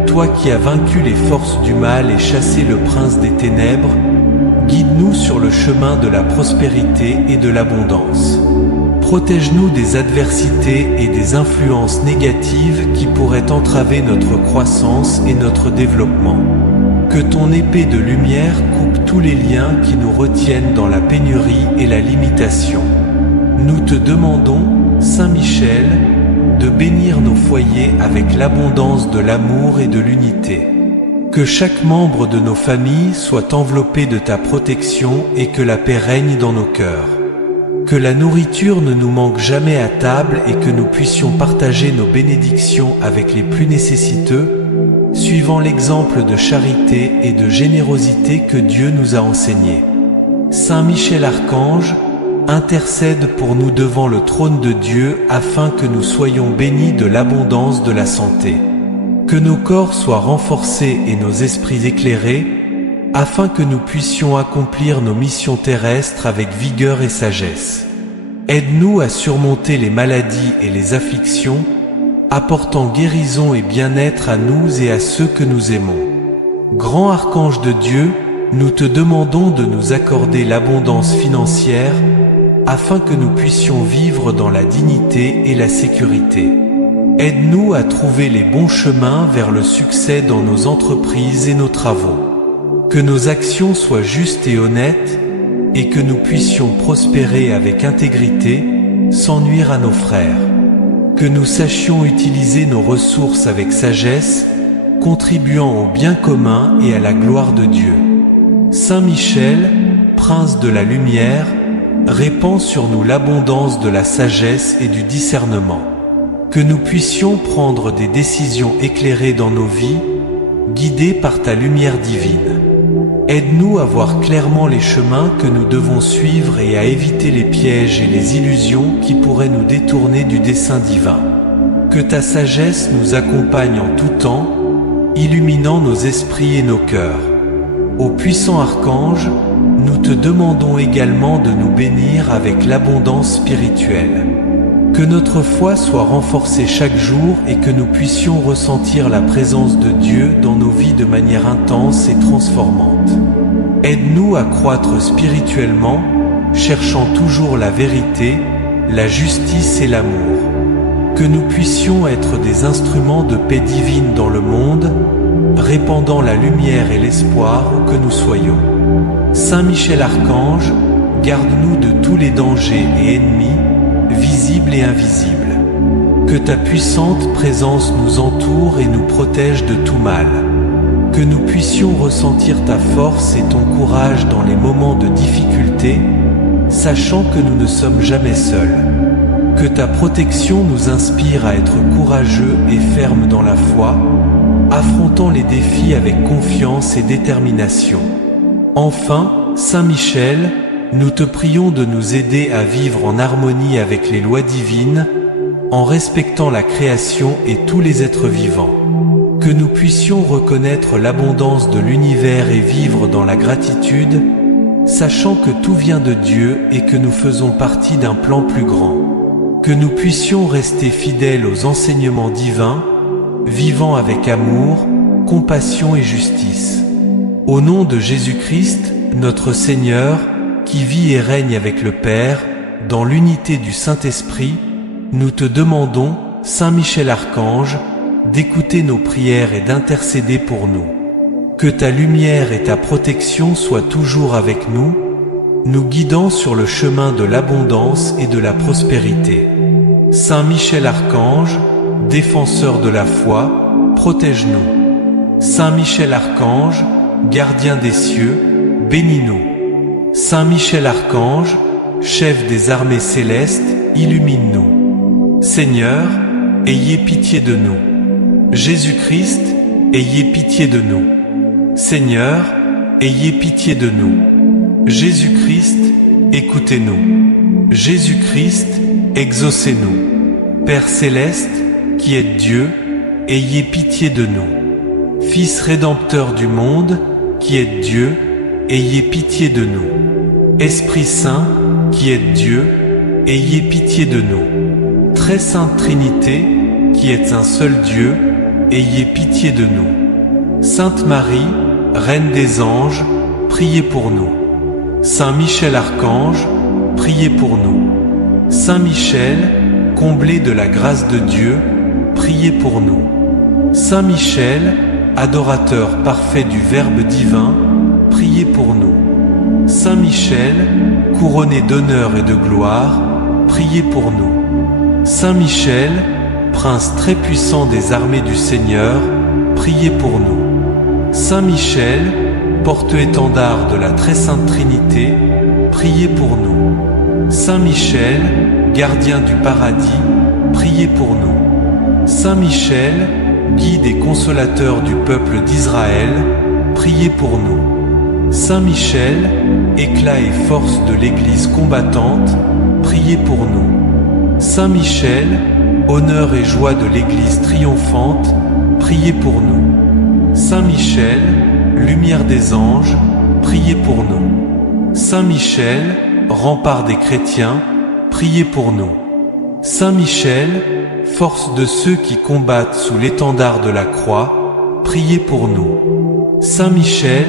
toi qui as vaincu les forces du mal et chassé le prince des ténèbres, guide-nous sur le chemin de la prospérité et de l'abondance. Protège-nous des adversités et des influences négatives qui pourraient entraver notre croissance et notre développement. Que ton épée de lumière coupe tous les liens qui nous retiennent dans la pénurie et la limitation. Nous te demandons, Saint Michel, de bénir nos foyers avec l'abondance de l'amour et de l'unité. Que chaque membre de nos familles soit enveloppé de ta protection et que la paix règne dans nos cœurs. Que la nourriture ne nous manque jamais à table et que nous puissions partager nos bénédictions avec les plus nécessiteux, suivant l'exemple de charité et de générosité que Dieu nous a enseigné. Saint Michel Archange, intercède pour nous devant le trône de Dieu afin que nous soyons bénis de l'abondance de la santé. Que nos corps soient renforcés et nos esprits éclairés, afin que nous puissions accomplir nos missions terrestres avec vigueur et sagesse. Aide-nous à surmonter les maladies et les afflictions, apportant guérison et bien-être à nous et à ceux que nous aimons. Grand archange de Dieu, nous te demandons de nous accorder l'abondance financière, afin que nous puissions vivre dans la dignité et la sécurité. Aide-nous à trouver les bons chemins vers le succès dans nos entreprises et nos travaux. Que nos actions soient justes et honnêtes, et que nous puissions prospérer avec intégrité, sans nuire à nos frères. Que nous sachions utiliser nos ressources avec sagesse, contribuant au bien commun et à la gloire de Dieu. Saint Michel, prince de la lumière, répands sur nous l'abondance de la sagesse et du discernement. Que nous puissions prendre des décisions éclairées dans nos vies, guidées par ta lumière divine. Aide-nous à voir clairement les chemins que nous devons suivre et à éviter les pièges et les illusions qui pourraient nous détourner du dessein divin. Que ta sagesse nous accompagne en tout temps, illuminant nos esprits et nos cœurs. Ô puissant archange, nous te demandons également de nous bénir avec l'abondance spirituelle. Que notre foi soit renforcée chaque jour et que nous puissions ressentir la présence de Dieu dans nos vies de manière intense et transformante. Aide-nous à croître spirituellement, cherchant toujours la vérité, la justice et l'amour. Que nous puissions être des instruments de paix divine dans le monde, répandant la lumière et l'espoir où que nous soyons. Saint Michel Archange, garde-nous de tous les dangers et ennemis, visibles et invisibles. Que ta puissante présence nous entoure et nous protège de tout mal. Que nous puissions ressentir ta force et ton courage dans les moments de difficulté, sachant que nous ne sommes jamais seuls. Que ta protection nous inspire à être courageux et fermes dans la foi, affrontant les défis avec confiance et détermination. Enfin, Saint Michel, nous te prions de nous aider à vivre en harmonie avec les lois divines, en respectant la création et tous les êtres vivants. Que nous puissions reconnaître l'abondance de l'univers et vivre dans la gratitude, sachant que tout vient de Dieu et que nous faisons partie d'un plan plus grand. Que nous puissions rester fidèles aux enseignements divins, vivant avec amour, compassion et justice. Au nom de Jésus-Christ, notre Seigneur, qui vit et règne avec le Père, dans l'unité du Saint-Esprit, nous te demandons, Saint Michel Archange, d'écouter nos prières et d'intercéder pour nous. Que ta lumière et ta protection soient toujours avec nous, nous guidant sur le chemin de l'abondance et de la prospérité. Saint Michel Archange, défenseur de la foi, protège-nous. Saint Michel Archange, gardien des cieux, bénis-nous. Saint Michel Archange, chef des armées célestes, illumine-nous. Seigneur, ayez pitié de nous. Jésus-Christ, ayez pitié de nous. Seigneur, ayez pitié de nous. Jésus-Christ, écoutez-nous. Jésus-Christ, exaucez-nous. Père céleste, qui êtes Dieu, ayez pitié de nous. Fils rédempteur du monde, qui êtes Dieu, ayez pitié de nous. Esprit Saint, qui êtes Dieu, ayez pitié de nous. Très sainte Trinité, qui êtes un seul Dieu, ayez pitié de nous. Sainte Marie, Reine des anges, priez pour nous. Saint Michel Archange, priez pour nous. Saint Michel, comblé de la grâce de Dieu, priez pour nous. Saint Michel, adorateur parfait du Verbe divin, priez pour nous. Saint Michel, couronné d'honneur et de gloire, priez pour nous. Saint Michel, prince très puissant des armées du Seigneur, priez pour nous. Saint Michel, porte-étendard de la très sainte Trinité, priez pour nous. Saint Michel, gardien du paradis, priez pour nous. Saint Michel, guide et consolateur du peuple d'Israël, priez pour nous. Saint Michel, éclat et force de l'Église combattante, priez pour nous. Saint Michel, honneur et joie de l'Église triomphante, priez pour nous. Saint Michel, lumière des anges, priez pour nous. Saint Michel, rempart des chrétiens, priez pour nous. Saint Michel, force de ceux qui combattent sous l'étendard de la croix, priez pour nous. Saint Michel,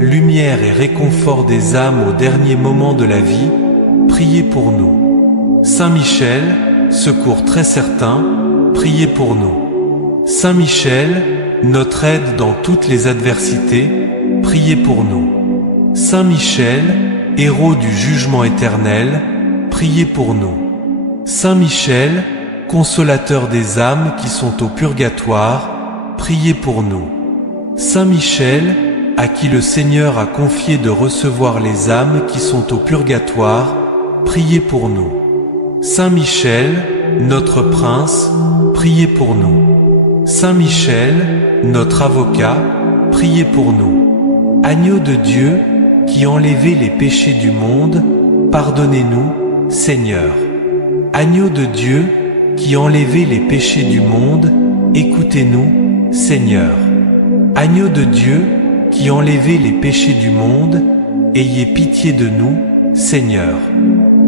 lumière et réconfort des âmes au dernier moment de la vie, priez pour nous. Saint Michel, secours très certain, priez pour nous. Saint Michel, notre aide dans toutes les adversités, priez pour nous. Saint Michel, héros du jugement éternel, priez pour nous. Saint Michel, consolateur des âmes qui sont au purgatoire, priez pour nous. Saint Michel, à qui le Seigneur a confié de recevoir les âmes qui sont au purgatoire, priez pour nous. Saint Michel, notre prince, priez pour nous. Saint Michel, notre avocat, priez pour nous. Agneau de Dieu, qui enlevez les péchés du monde, pardonnez-nous, Seigneur. Agneau de Dieu, qui enlevez les péchés du monde, écoutez-nous, Seigneur. Agneau de Dieu, qui enlevez les péchés du monde, ayez pitié de nous, Seigneur.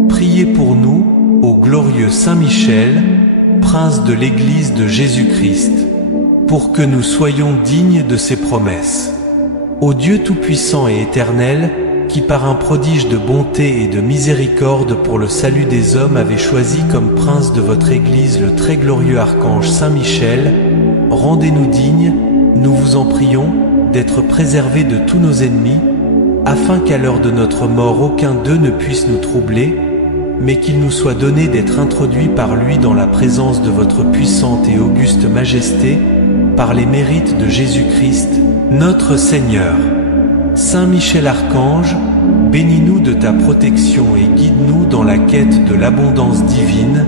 Priez pour nous, ô glorieux Saint Michel, prince de l'Église de Jésus-Christ, pour que nous soyons dignes de ses promesses. Ô Dieu tout-puissant et éternel, qui par un prodige de bonté et de miséricorde pour le salut des hommes avait choisi comme prince de votre Église le très glorieux archange Saint Michel, rendez-nous dignes, nous vous en prions, d'être préservés de tous nos ennemis, afin qu'à l'heure de notre mort aucun d'eux ne puisse nous troubler, mais qu'il nous soit donné d'être introduits par lui dans la présence de votre puissante et auguste majesté, par les mérites de Jésus-Christ, notre Seigneur. Saint Michel Archange, bénis-nous de ta protection et guide-nous dans la quête de l'abondance divine,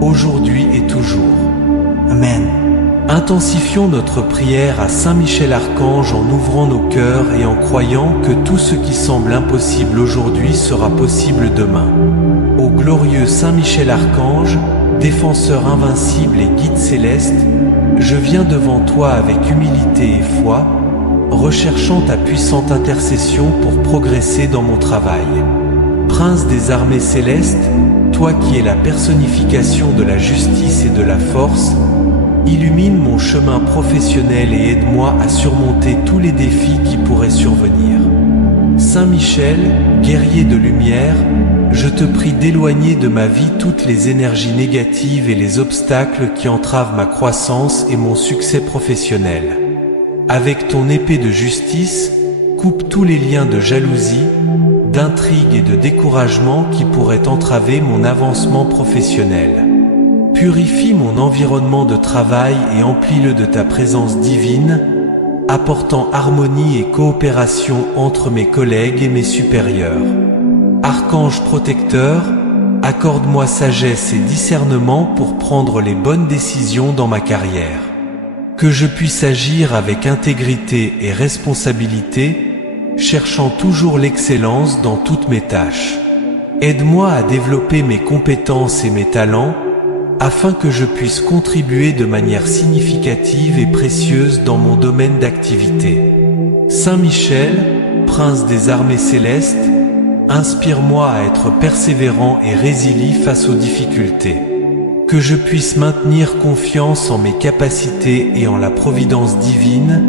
aujourd'hui et toujours. Amen. Intensifions notre prière à Saint Michel Archange en ouvrant nos cœurs et en croyant que tout ce qui semble impossible aujourd'hui sera possible demain. Ô glorieux Saint Michel Archange, défenseur invincible et guide céleste, je viens devant toi avec humilité et foi, recherchant ta puissante intercession pour progresser dans mon travail. Prince des armées célestes, toi qui es la personnification de la justice et de la force, illumine mon chemin professionnel et aide-moi à surmonter tous les défis qui pourraient survenir. Saint Michel, guerrier de lumière, je te prie d'éloigner de ma vie toutes les énergies négatives et les obstacles qui entravent ma croissance et mon succès professionnel. Avec ton épée de justice, coupe tous les liens de jalousie, d'intrigue et de découragement qui pourraient entraver mon avancement professionnel. Purifie mon environnement de travail et emplis-le de ta présence divine, apportant harmonie et coopération entre mes collègues et mes supérieurs. Archange protecteur, accorde-moi sagesse et discernement pour prendre les bonnes décisions dans ma carrière. Que je puisse agir avec intégrité et responsabilité, cherchant toujours l'excellence dans toutes mes tâches. Aide-moi à développer mes compétences et mes talents, afin que je puisse contribuer de manière significative et précieuse dans mon domaine d'activité. Saint Michel, prince des armées célestes, inspire-moi à être persévérant et résilient face aux difficultés. Que je puisse maintenir confiance en mes capacités et en la providence divine,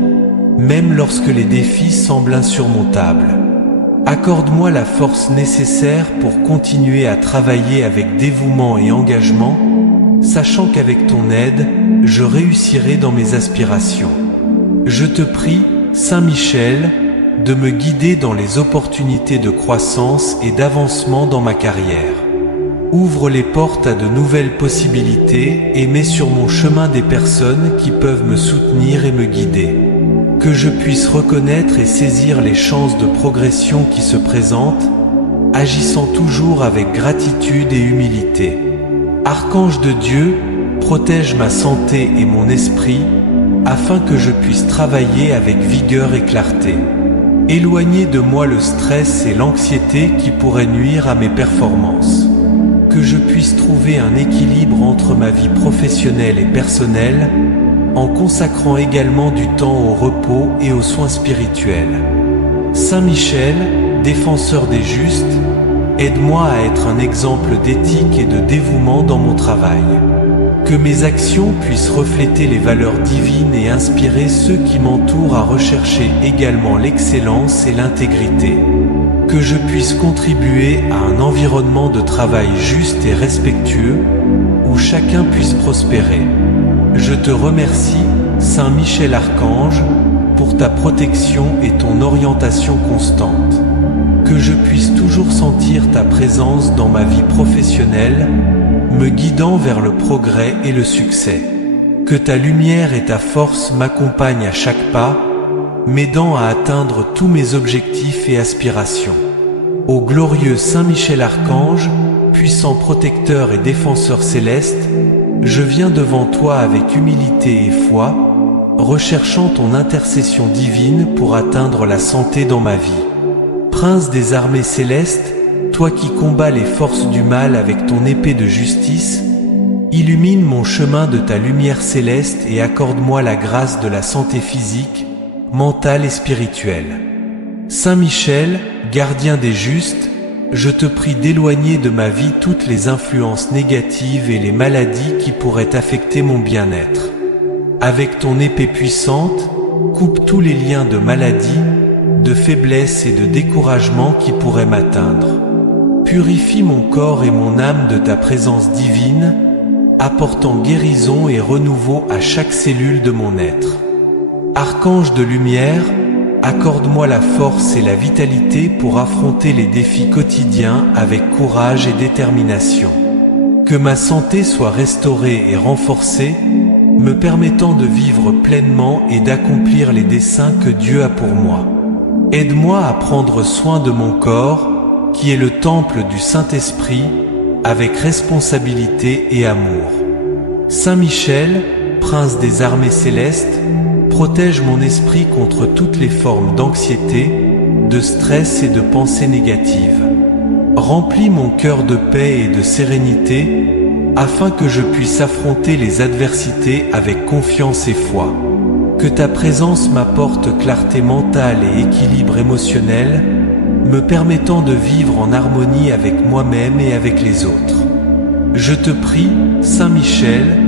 même lorsque les défis semblent insurmontables. Accorde-moi la force nécessaire pour continuer à travailler avec dévouement et engagement, sachant qu'avec ton aide, je réussirai dans mes aspirations. Je te prie, Saint Michel, de me guider dans les opportunités de croissance et d'avancement dans ma carrière. Ouvre les portes à de nouvelles possibilités et mets sur mon chemin des personnes qui peuvent me soutenir et me guider. Que je puisse reconnaître et saisir les chances de progression qui se présentent, agissant toujours avec gratitude et humilité. Archange de Dieu, protège ma santé et mon esprit, afin que je puisse travailler avec vigueur et clarté. Éloignez de moi le stress et l'anxiété qui pourraient nuire à mes performances. Que je puisse trouver un équilibre entre ma vie professionnelle et personnelle, en consacrant également du temps au repos et aux soins spirituels. Saint Michel, défenseur des justes, aide-moi à être un exemple d'éthique et de dévouement dans mon travail. Que mes actions puissent refléter les valeurs divines et inspirer ceux qui m'entourent à rechercher également l'excellence et l'intégrité. Que je puisse contribuer à un environnement de travail juste et respectueux, où chacun puisse prospérer. Je te remercie, Saint Michel Archange, pour ta protection et ton orientation constante. Que je puisse toujours sentir ta présence dans ma vie professionnelle, me guidant vers le progrès et le succès. Que ta lumière et ta force m'accompagnent à chaque pas, m'aidant à atteindre tous mes objectifs et aspirations. Ô glorieux Saint Michel Archange, puissant protecteur et défenseur céleste, je viens devant toi avec humilité et foi, recherchant ton intercession divine pour atteindre la santé dans ma vie. Prince des armées célestes, toi qui combats les forces du mal avec ton épée de justice, illumine mon chemin de ta lumière céleste et accorde-moi la grâce de la santé physique, mentale et spirituelle. Saint Michel, gardien des justes, je te prie d'éloigner de ma vie toutes les influences négatives et les maladies qui pourraient affecter mon bien-être. Avec ton épée puissante, coupe tous les liens de maladie, de faiblesse et de découragement qui pourraient m'atteindre. Purifie mon corps et mon âme de ta présence divine, apportant guérison et renouveau à chaque cellule de mon être. Archange de lumière, accorde-moi la force et la vitalité pour affronter les défis quotidiens avec courage et détermination. Que ma santé soit restaurée et renforcée, me permettant de vivre pleinement et d'accomplir les desseins que Dieu a pour moi. Aide-moi à prendre soin de mon corps, qui est le temple du Saint-Esprit, avec responsabilité et amour. Saint Michel, prince des armées célestes, protège mon esprit contre toutes les formes d'anxiété, de stress et de pensées négatives. Remplis mon cœur de paix et de sérénité, afin que je puisse affronter les adversités avec confiance et foi. Que ta présence m'apporte clarté mentale et équilibre émotionnel, me permettant de vivre en harmonie avec moi-même et avec les autres. Je te prie, Saint Michel,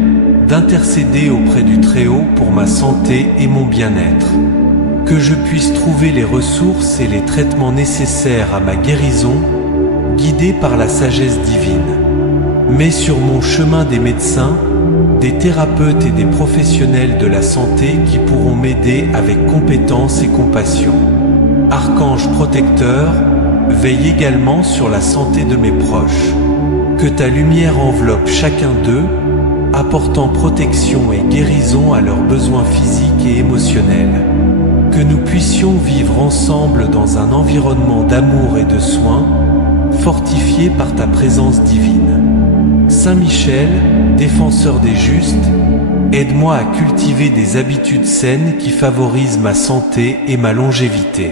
d'intercéder auprès du Très-Haut pour ma santé et mon bien-être. Que je puisse trouver les ressources et les traitements nécessaires à ma guérison, guidé par la sagesse divine. Mets sur mon chemin des médecins, des thérapeutes et des professionnels de la santé qui pourront m'aider avec compétence et compassion. Archange protecteur, veille également sur la santé de mes proches. Que ta lumière enveloppe chacun d'eux, apportant protection et guérison à leurs besoins physiques et émotionnels. Que nous puissions vivre ensemble dans un environnement d'amour et de soins, fortifié par ta présence divine. Saint Michel, défenseur des justes, aide-moi à cultiver des habitudes saines qui favorisent ma santé et ma longévité.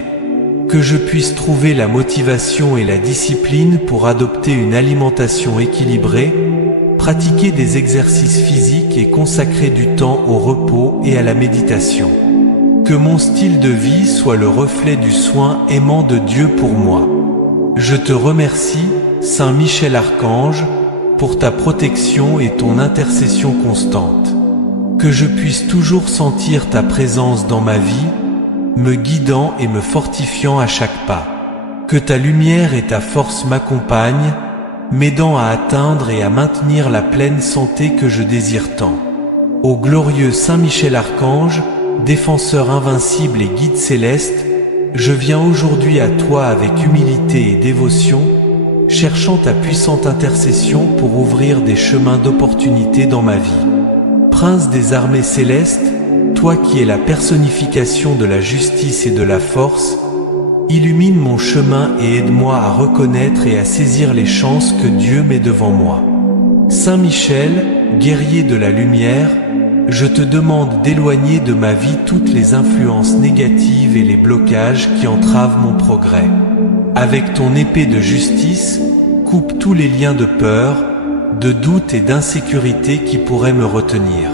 Que je puisse trouver la motivation et la discipline pour adopter une alimentation équilibrée, pratiquer des exercices physiques et consacrer du temps au repos et à la méditation. Que mon style de vie soit le reflet du soin aimant de Dieu pour moi. Je te remercie, Saint Michel Archange, pour ta protection et ton intercession constante. Que je puisse toujours sentir ta présence dans ma vie, me guidant et me fortifiant à chaque pas. Que ta lumière et ta force m'accompagnent, m'aidant à atteindre et à maintenir la pleine santé que je désire tant. Ô glorieux Saint Michel Archange, défenseur invincible et guide céleste, je viens aujourd'hui à toi avec humilité et dévotion, cherchant ta puissante intercession pour ouvrir des chemins d'opportunité dans ma vie. Prince des armées célestes, toi qui es la personnification de la justice et de la force, illumine mon chemin et aide-moi à reconnaître et à saisir les chances que Dieu met devant moi. Saint Michel, guerrier de la lumière, je te demande d'éloigner de ma vie toutes les influences négatives et les blocages qui entravent mon progrès. Avec ton épée de justice, coupe tous les liens de peur, de doute et d'insécurité qui pourraient me retenir.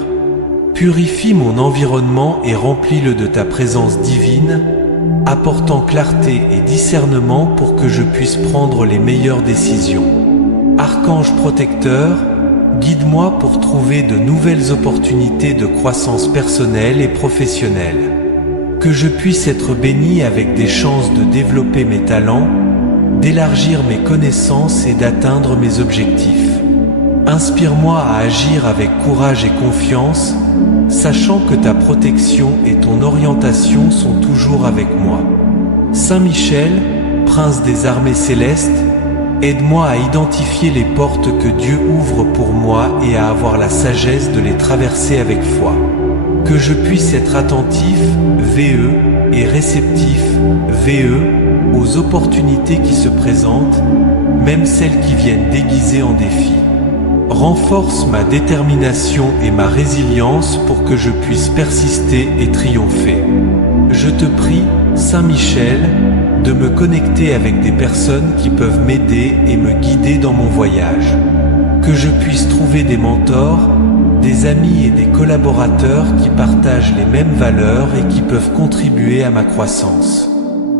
Purifie mon environnement et remplis-le de ta présence divine, apportant clarté et discernement pour que je puisse prendre les meilleures décisions. Archange protecteur, guide-moi pour trouver de nouvelles opportunités de croissance personnelle et professionnelle. Que je puisse être béni avec des chances de développer mes talents, d'élargir mes connaissances et d'atteindre mes objectifs. Inspire-moi à agir avec courage et confiance, sachant que ta protection et ton orientation sont toujours avec moi. Saint Michel, prince des armées célestes, aide-moi à identifier les portes que Dieu ouvre pour moi et à avoir la sagesse de les traverser avec foi. Que je puisse être attentif, VE, et réceptif, VE, aux opportunités qui se présentent, même celles qui viennent déguisées en défis. Renforce ma détermination et ma résilience pour que je puisse persister et triompher. Je te prie, Saint Michel, de me connecter avec des personnes qui peuvent m'aider et me guider dans mon voyage. Que je puisse trouver des mentors, des amis et des collaborateurs qui partagent les mêmes valeurs et qui peuvent contribuer à ma croissance.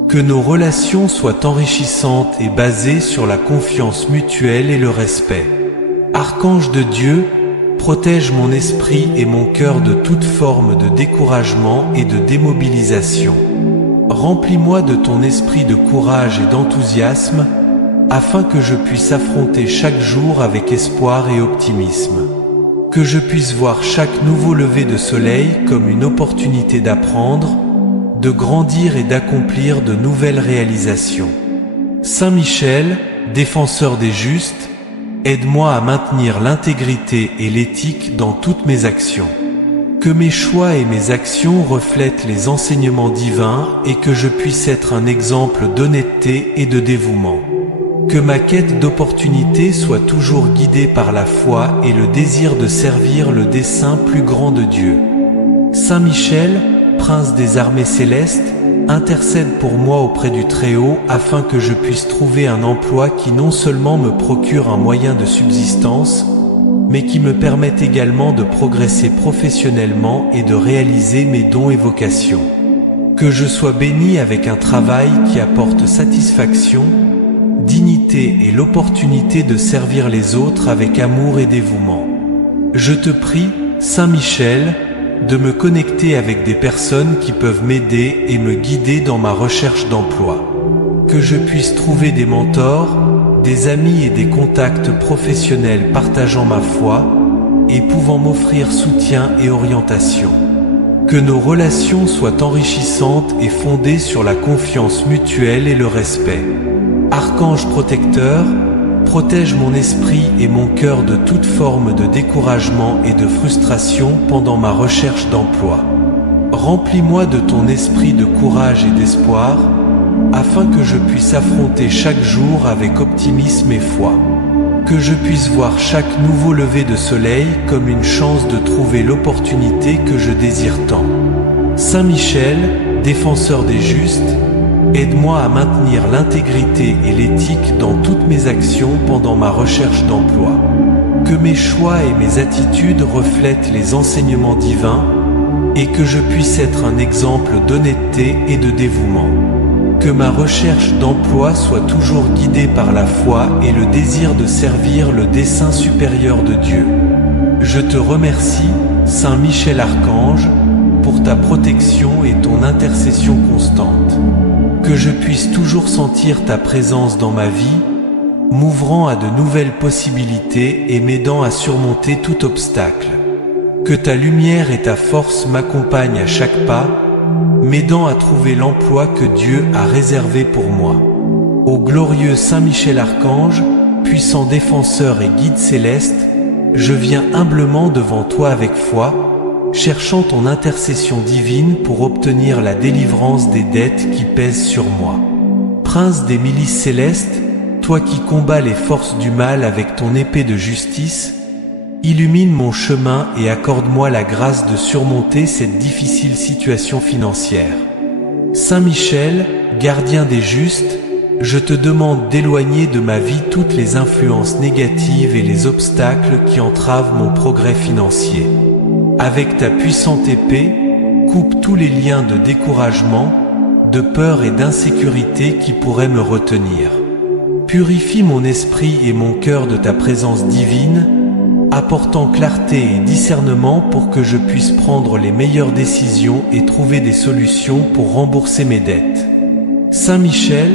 Que nos relations soient enrichissantes et basées sur la confiance mutuelle et le respect. Archange de Dieu, protège mon esprit et mon cœur de toute forme de découragement et de démobilisation. Remplis-moi de ton esprit de courage et d'enthousiasme, afin que je puisse affronter chaque jour avec espoir et optimisme. Que je puisse voir chaque nouveau lever de soleil comme une opportunité d'apprendre, de grandir et d'accomplir de nouvelles réalisations. Saint Michel, défenseur des justes, aide-moi à maintenir l'intégrité et l'éthique dans toutes mes actions. Que mes choix et mes actions reflètent les enseignements divins et que je puisse être un exemple d'honnêteté et de dévouement. Que ma quête d'opportunités soit toujours guidée par la foi et le désir de servir le dessein plus grand de Dieu. Saint Michel, prince des armées célestes, intercède pour moi auprès du Très-Haut afin que je puisse trouver un emploi qui non seulement me procure un moyen de subsistance, mais qui me permette également de progresser professionnellement et de réaliser mes dons et vocations. Que je sois béni avec un travail qui apporte satisfaction, dignité et l'opportunité de servir les autres avec amour et dévouement. Je te prie, Saint Michel, de me connecter avec des personnes qui peuvent m'aider et me guider dans ma recherche d'emploi. Que je puisse trouver des mentors, des amis et des contacts professionnels partageant ma foi et pouvant m'offrir soutien et orientation. Que nos relations soient enrichissantes et fondées sur la confiance mutuelle et le respect. Archange protecteur, protège mon esprit et mon cœur de toute forme de découragement et de frustration pendant ma recherche d'emploi. Remplis-moi de ton esprit de courage et d'espoir, afin que je puisse affronter chaque jour avec optimisme et foi. Que je puisse voir chaque nouveau lever de soleil comme une chance de trouver l'opportunité que je désire tant. Saint Michel, défenseur des justes, aide-moi à maintenir l'intégrité et l'éthique dans toutes mes actions pendant ma recherche d'emploi. Que mes choix et mes attitudes reflètent les enseignements divins et que je puisse être un exemple d'honnêteté et de dévouement. Que ma recherche d'emploi soit toujours guidée par la foi et le désir de servir le dessein supérieur de Dieu. Je te remercie, Saint Michel Archange, pour ta protection et ton intercession constante. Que je puisse toujours sentir ta présence dans ma vie, m'ouvrant à de nouvelles possibilités et m'aidant à surmonter tout obstacle. Que ta lumière et ta force m'accompagnent à chaque pas, m'aidant à trouver l'emploi que Dieu a réservé pour moi. Ô glorieux Saint Michel Archange, puissant défenseur et guide céleste, je viens humblement devant toi avec foi, cherchant ton intercession divine pour obtenir la délivrance des dettes qui pèsent sur moi. Prince des milices célestes, toi qui combats les forces du mal avec ton épée de justice, illumine mon chemin et accorde-moi la grâce de surmonter cette difficile situation financière. Saint Michel, gardien des justes, je te demande d'éloigner de ma vie toutes les influences négatives et les obstacles qui entravent mon progrès financier. Avec ta puissante épée, coupe tous les liens de découragement, de peur et d'insécurité qui pourraient me retenir. Purifie mon esprit et mon cœur de ta présence divine, apportant clarté et discernement pour que je puisse prendre les meilleures décisions et trouver des solutions pour rembourser mes dettes. Saint Michel,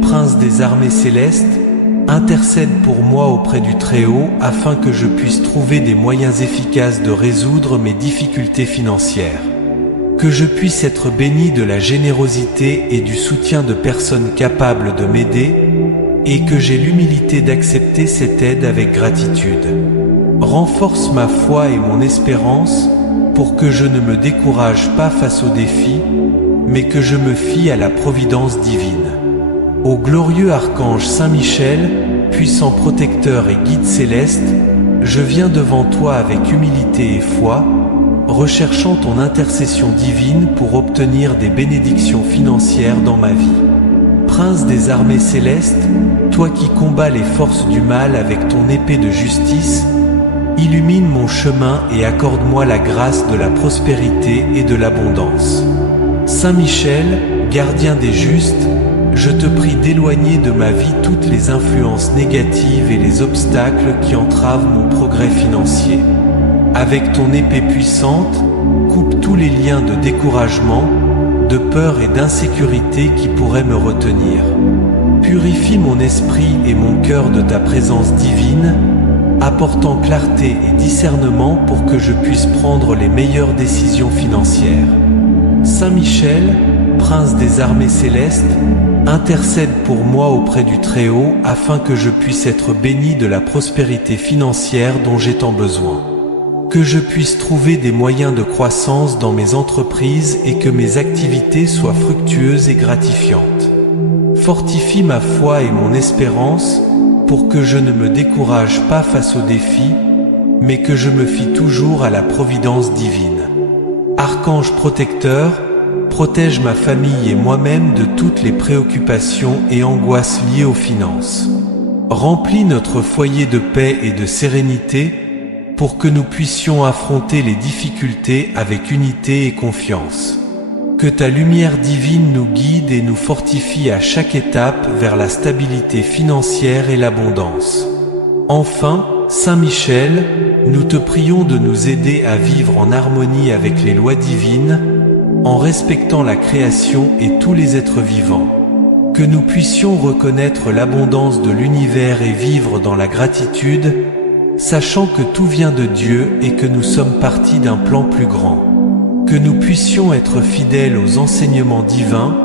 prince des armées célestes, intercède pour moi auprès du Très-Haut afin que je puisse trouver des moyens efficaces de résoudre mes difficultés financières. Que je puisse être béni de la générosité et du soutien de personnes capables de m'aider et que j'ai l'humilité d'accepter cette aide avec gratitude. Renforce ma foi et mon espérance, pour que je ne me décourage pas face aux défis, mais que je me fie à la providence divine. Ô glorieux archange Saint Michel, puissant protecteur et guide céleste, je viens devant toi avec humilité et foi, recherchant ton intercession divine pour obtenir des bénédictions financières dans ma vie. Prince des armées célestes, toi qui combats les forces du mal avec ton épée de justice, illumine mon chemin et accorde-moi la grâce de la prospérité et de l'abondance. Saint Michel, gardien des justes, je te prie d'éloigner de ma vie toutes les influences négatives et les obstacles qui entravent mon progrès financier. Avec ton épée puissante, coupe tous les liens de découragement, de peur et d'insécurité qui pourraient me retenir. Purifie mon esprit et mon cœur de ta présence divine, apportant clarté et discernement pour que je puisse prendre les meilleures décisions financières. Saint Michel, prince des armées célestes, intercède pour moi auprès du Très-Haut afin que je puisse être béni de la prospérité financière dont j'ai tant besoin. Que je puisse trouver des moyens de croissance dans mes entreprises et que mes activités soient fructueuses et gratifiantes. Fortifie ma foi et mon espérance pour que je ne me décourage pas face aux défis, mais que je me fie toujours à la providence divine. Archange protecteur, protège ma famille et moi-même de toutes les préoccupations et angoisses liées aux finances. Remplis notre foyer de paix et de sérénité pour que nous puissions affronter les difficultés avec unité et confiance. Que ta lumière divine nous guide et nous fortifie à chaque étape vers la stabilité financière et l'abondance. Enfin, Saint Michel, nous te prions de nous aider à vivre en harmonie avec les lois divines, en respectant la création et tous les êtres vivants. Que nous puissions reconnaître l'abondance de l'univers et vivre dans la gratitude, sachant que tout vient de Dieu et que nous sommes partis d'un plan plus grand. Que nous puissions être fidèles aux enseignements divins,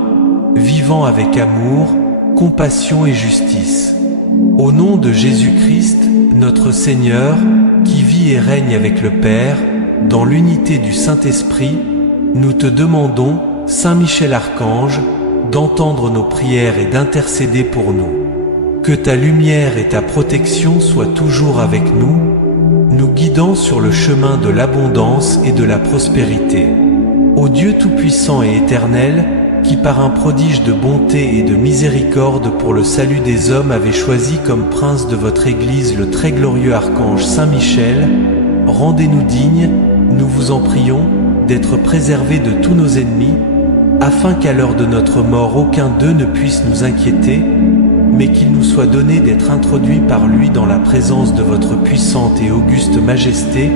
vivant avec amour, compassion et justice. Au nom de Jésus-Christ, notre Seigneur, qui vit et règne avec le Père, dans l'unité du Saint-Esprit, nous te demandons, Saint Michel Archange, d'entendre nos prières et d'intercéder pour nous. Que ta lumière et ta protection soient toujours avec nous, nous guidant sur le chemin de l'abondance et de la prospérité. Ô Dieu tout-puissant et éternel, qui par un prodige de bonté et de miséricorde pour le salut des hommes avez choisi comme prince de votre Église le très glorieux archange Saint Michel, rendez-nous dignes, nous vous en prions, d'être préservés de tous nos ennemis, afin qu'à l'heure de notre mort aucun d'eux ne puisse nous inquiéter, mais qu'il nous soit donné d'être introduits par lui dans la présence de votre puissante et auguste majesté,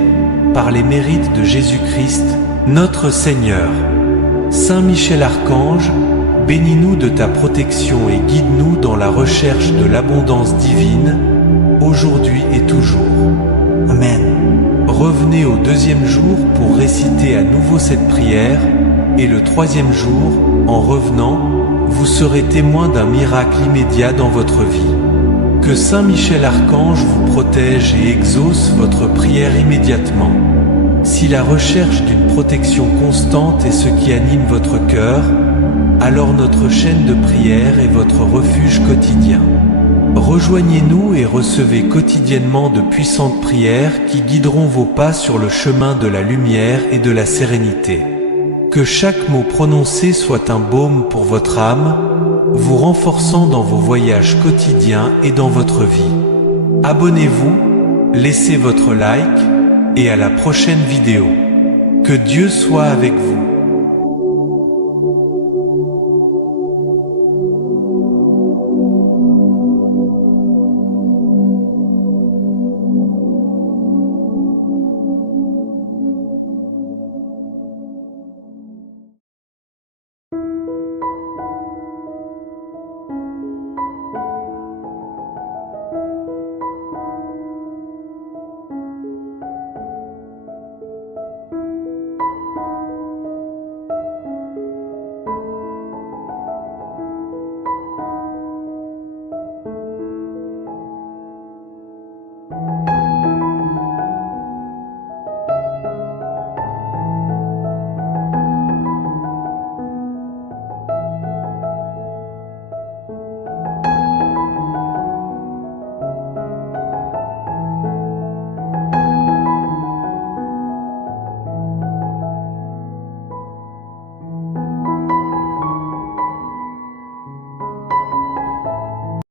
par les mérites de Jésus-Christ, notre Seigneur. Saint Michel Archange, bénis-nous de ta protection et guide-nous dans la recherche de l'abondance divine, aujourd'hui et toujours. Amen. Revenez au deuxième jour pour réciter à nouveau cette prière, et le troisième jour, en revenant, vous serez témoin d'un miracle immédiat dans votre vie. Que Saint Michel Archange vous protège et exauce votre prière immédiatement. Si la recherche d'une protection constante est ce qui anime votre cœur, alors notre chaîne de prière est votre refuge quotidien. Rejoignez-nous et recevez quotidiennement de puissantes prières qui guideront vos pas sur le chemin de la lumière et de la sérénité. Que chaque mot prononcé soit un baume pour votre âme, vous renforçant dans vos voyages quotidiens et dans votre vie. Abonnez-vous, laissez votre like, et à la prochaine vidéo. Que Dieu soit avec vous.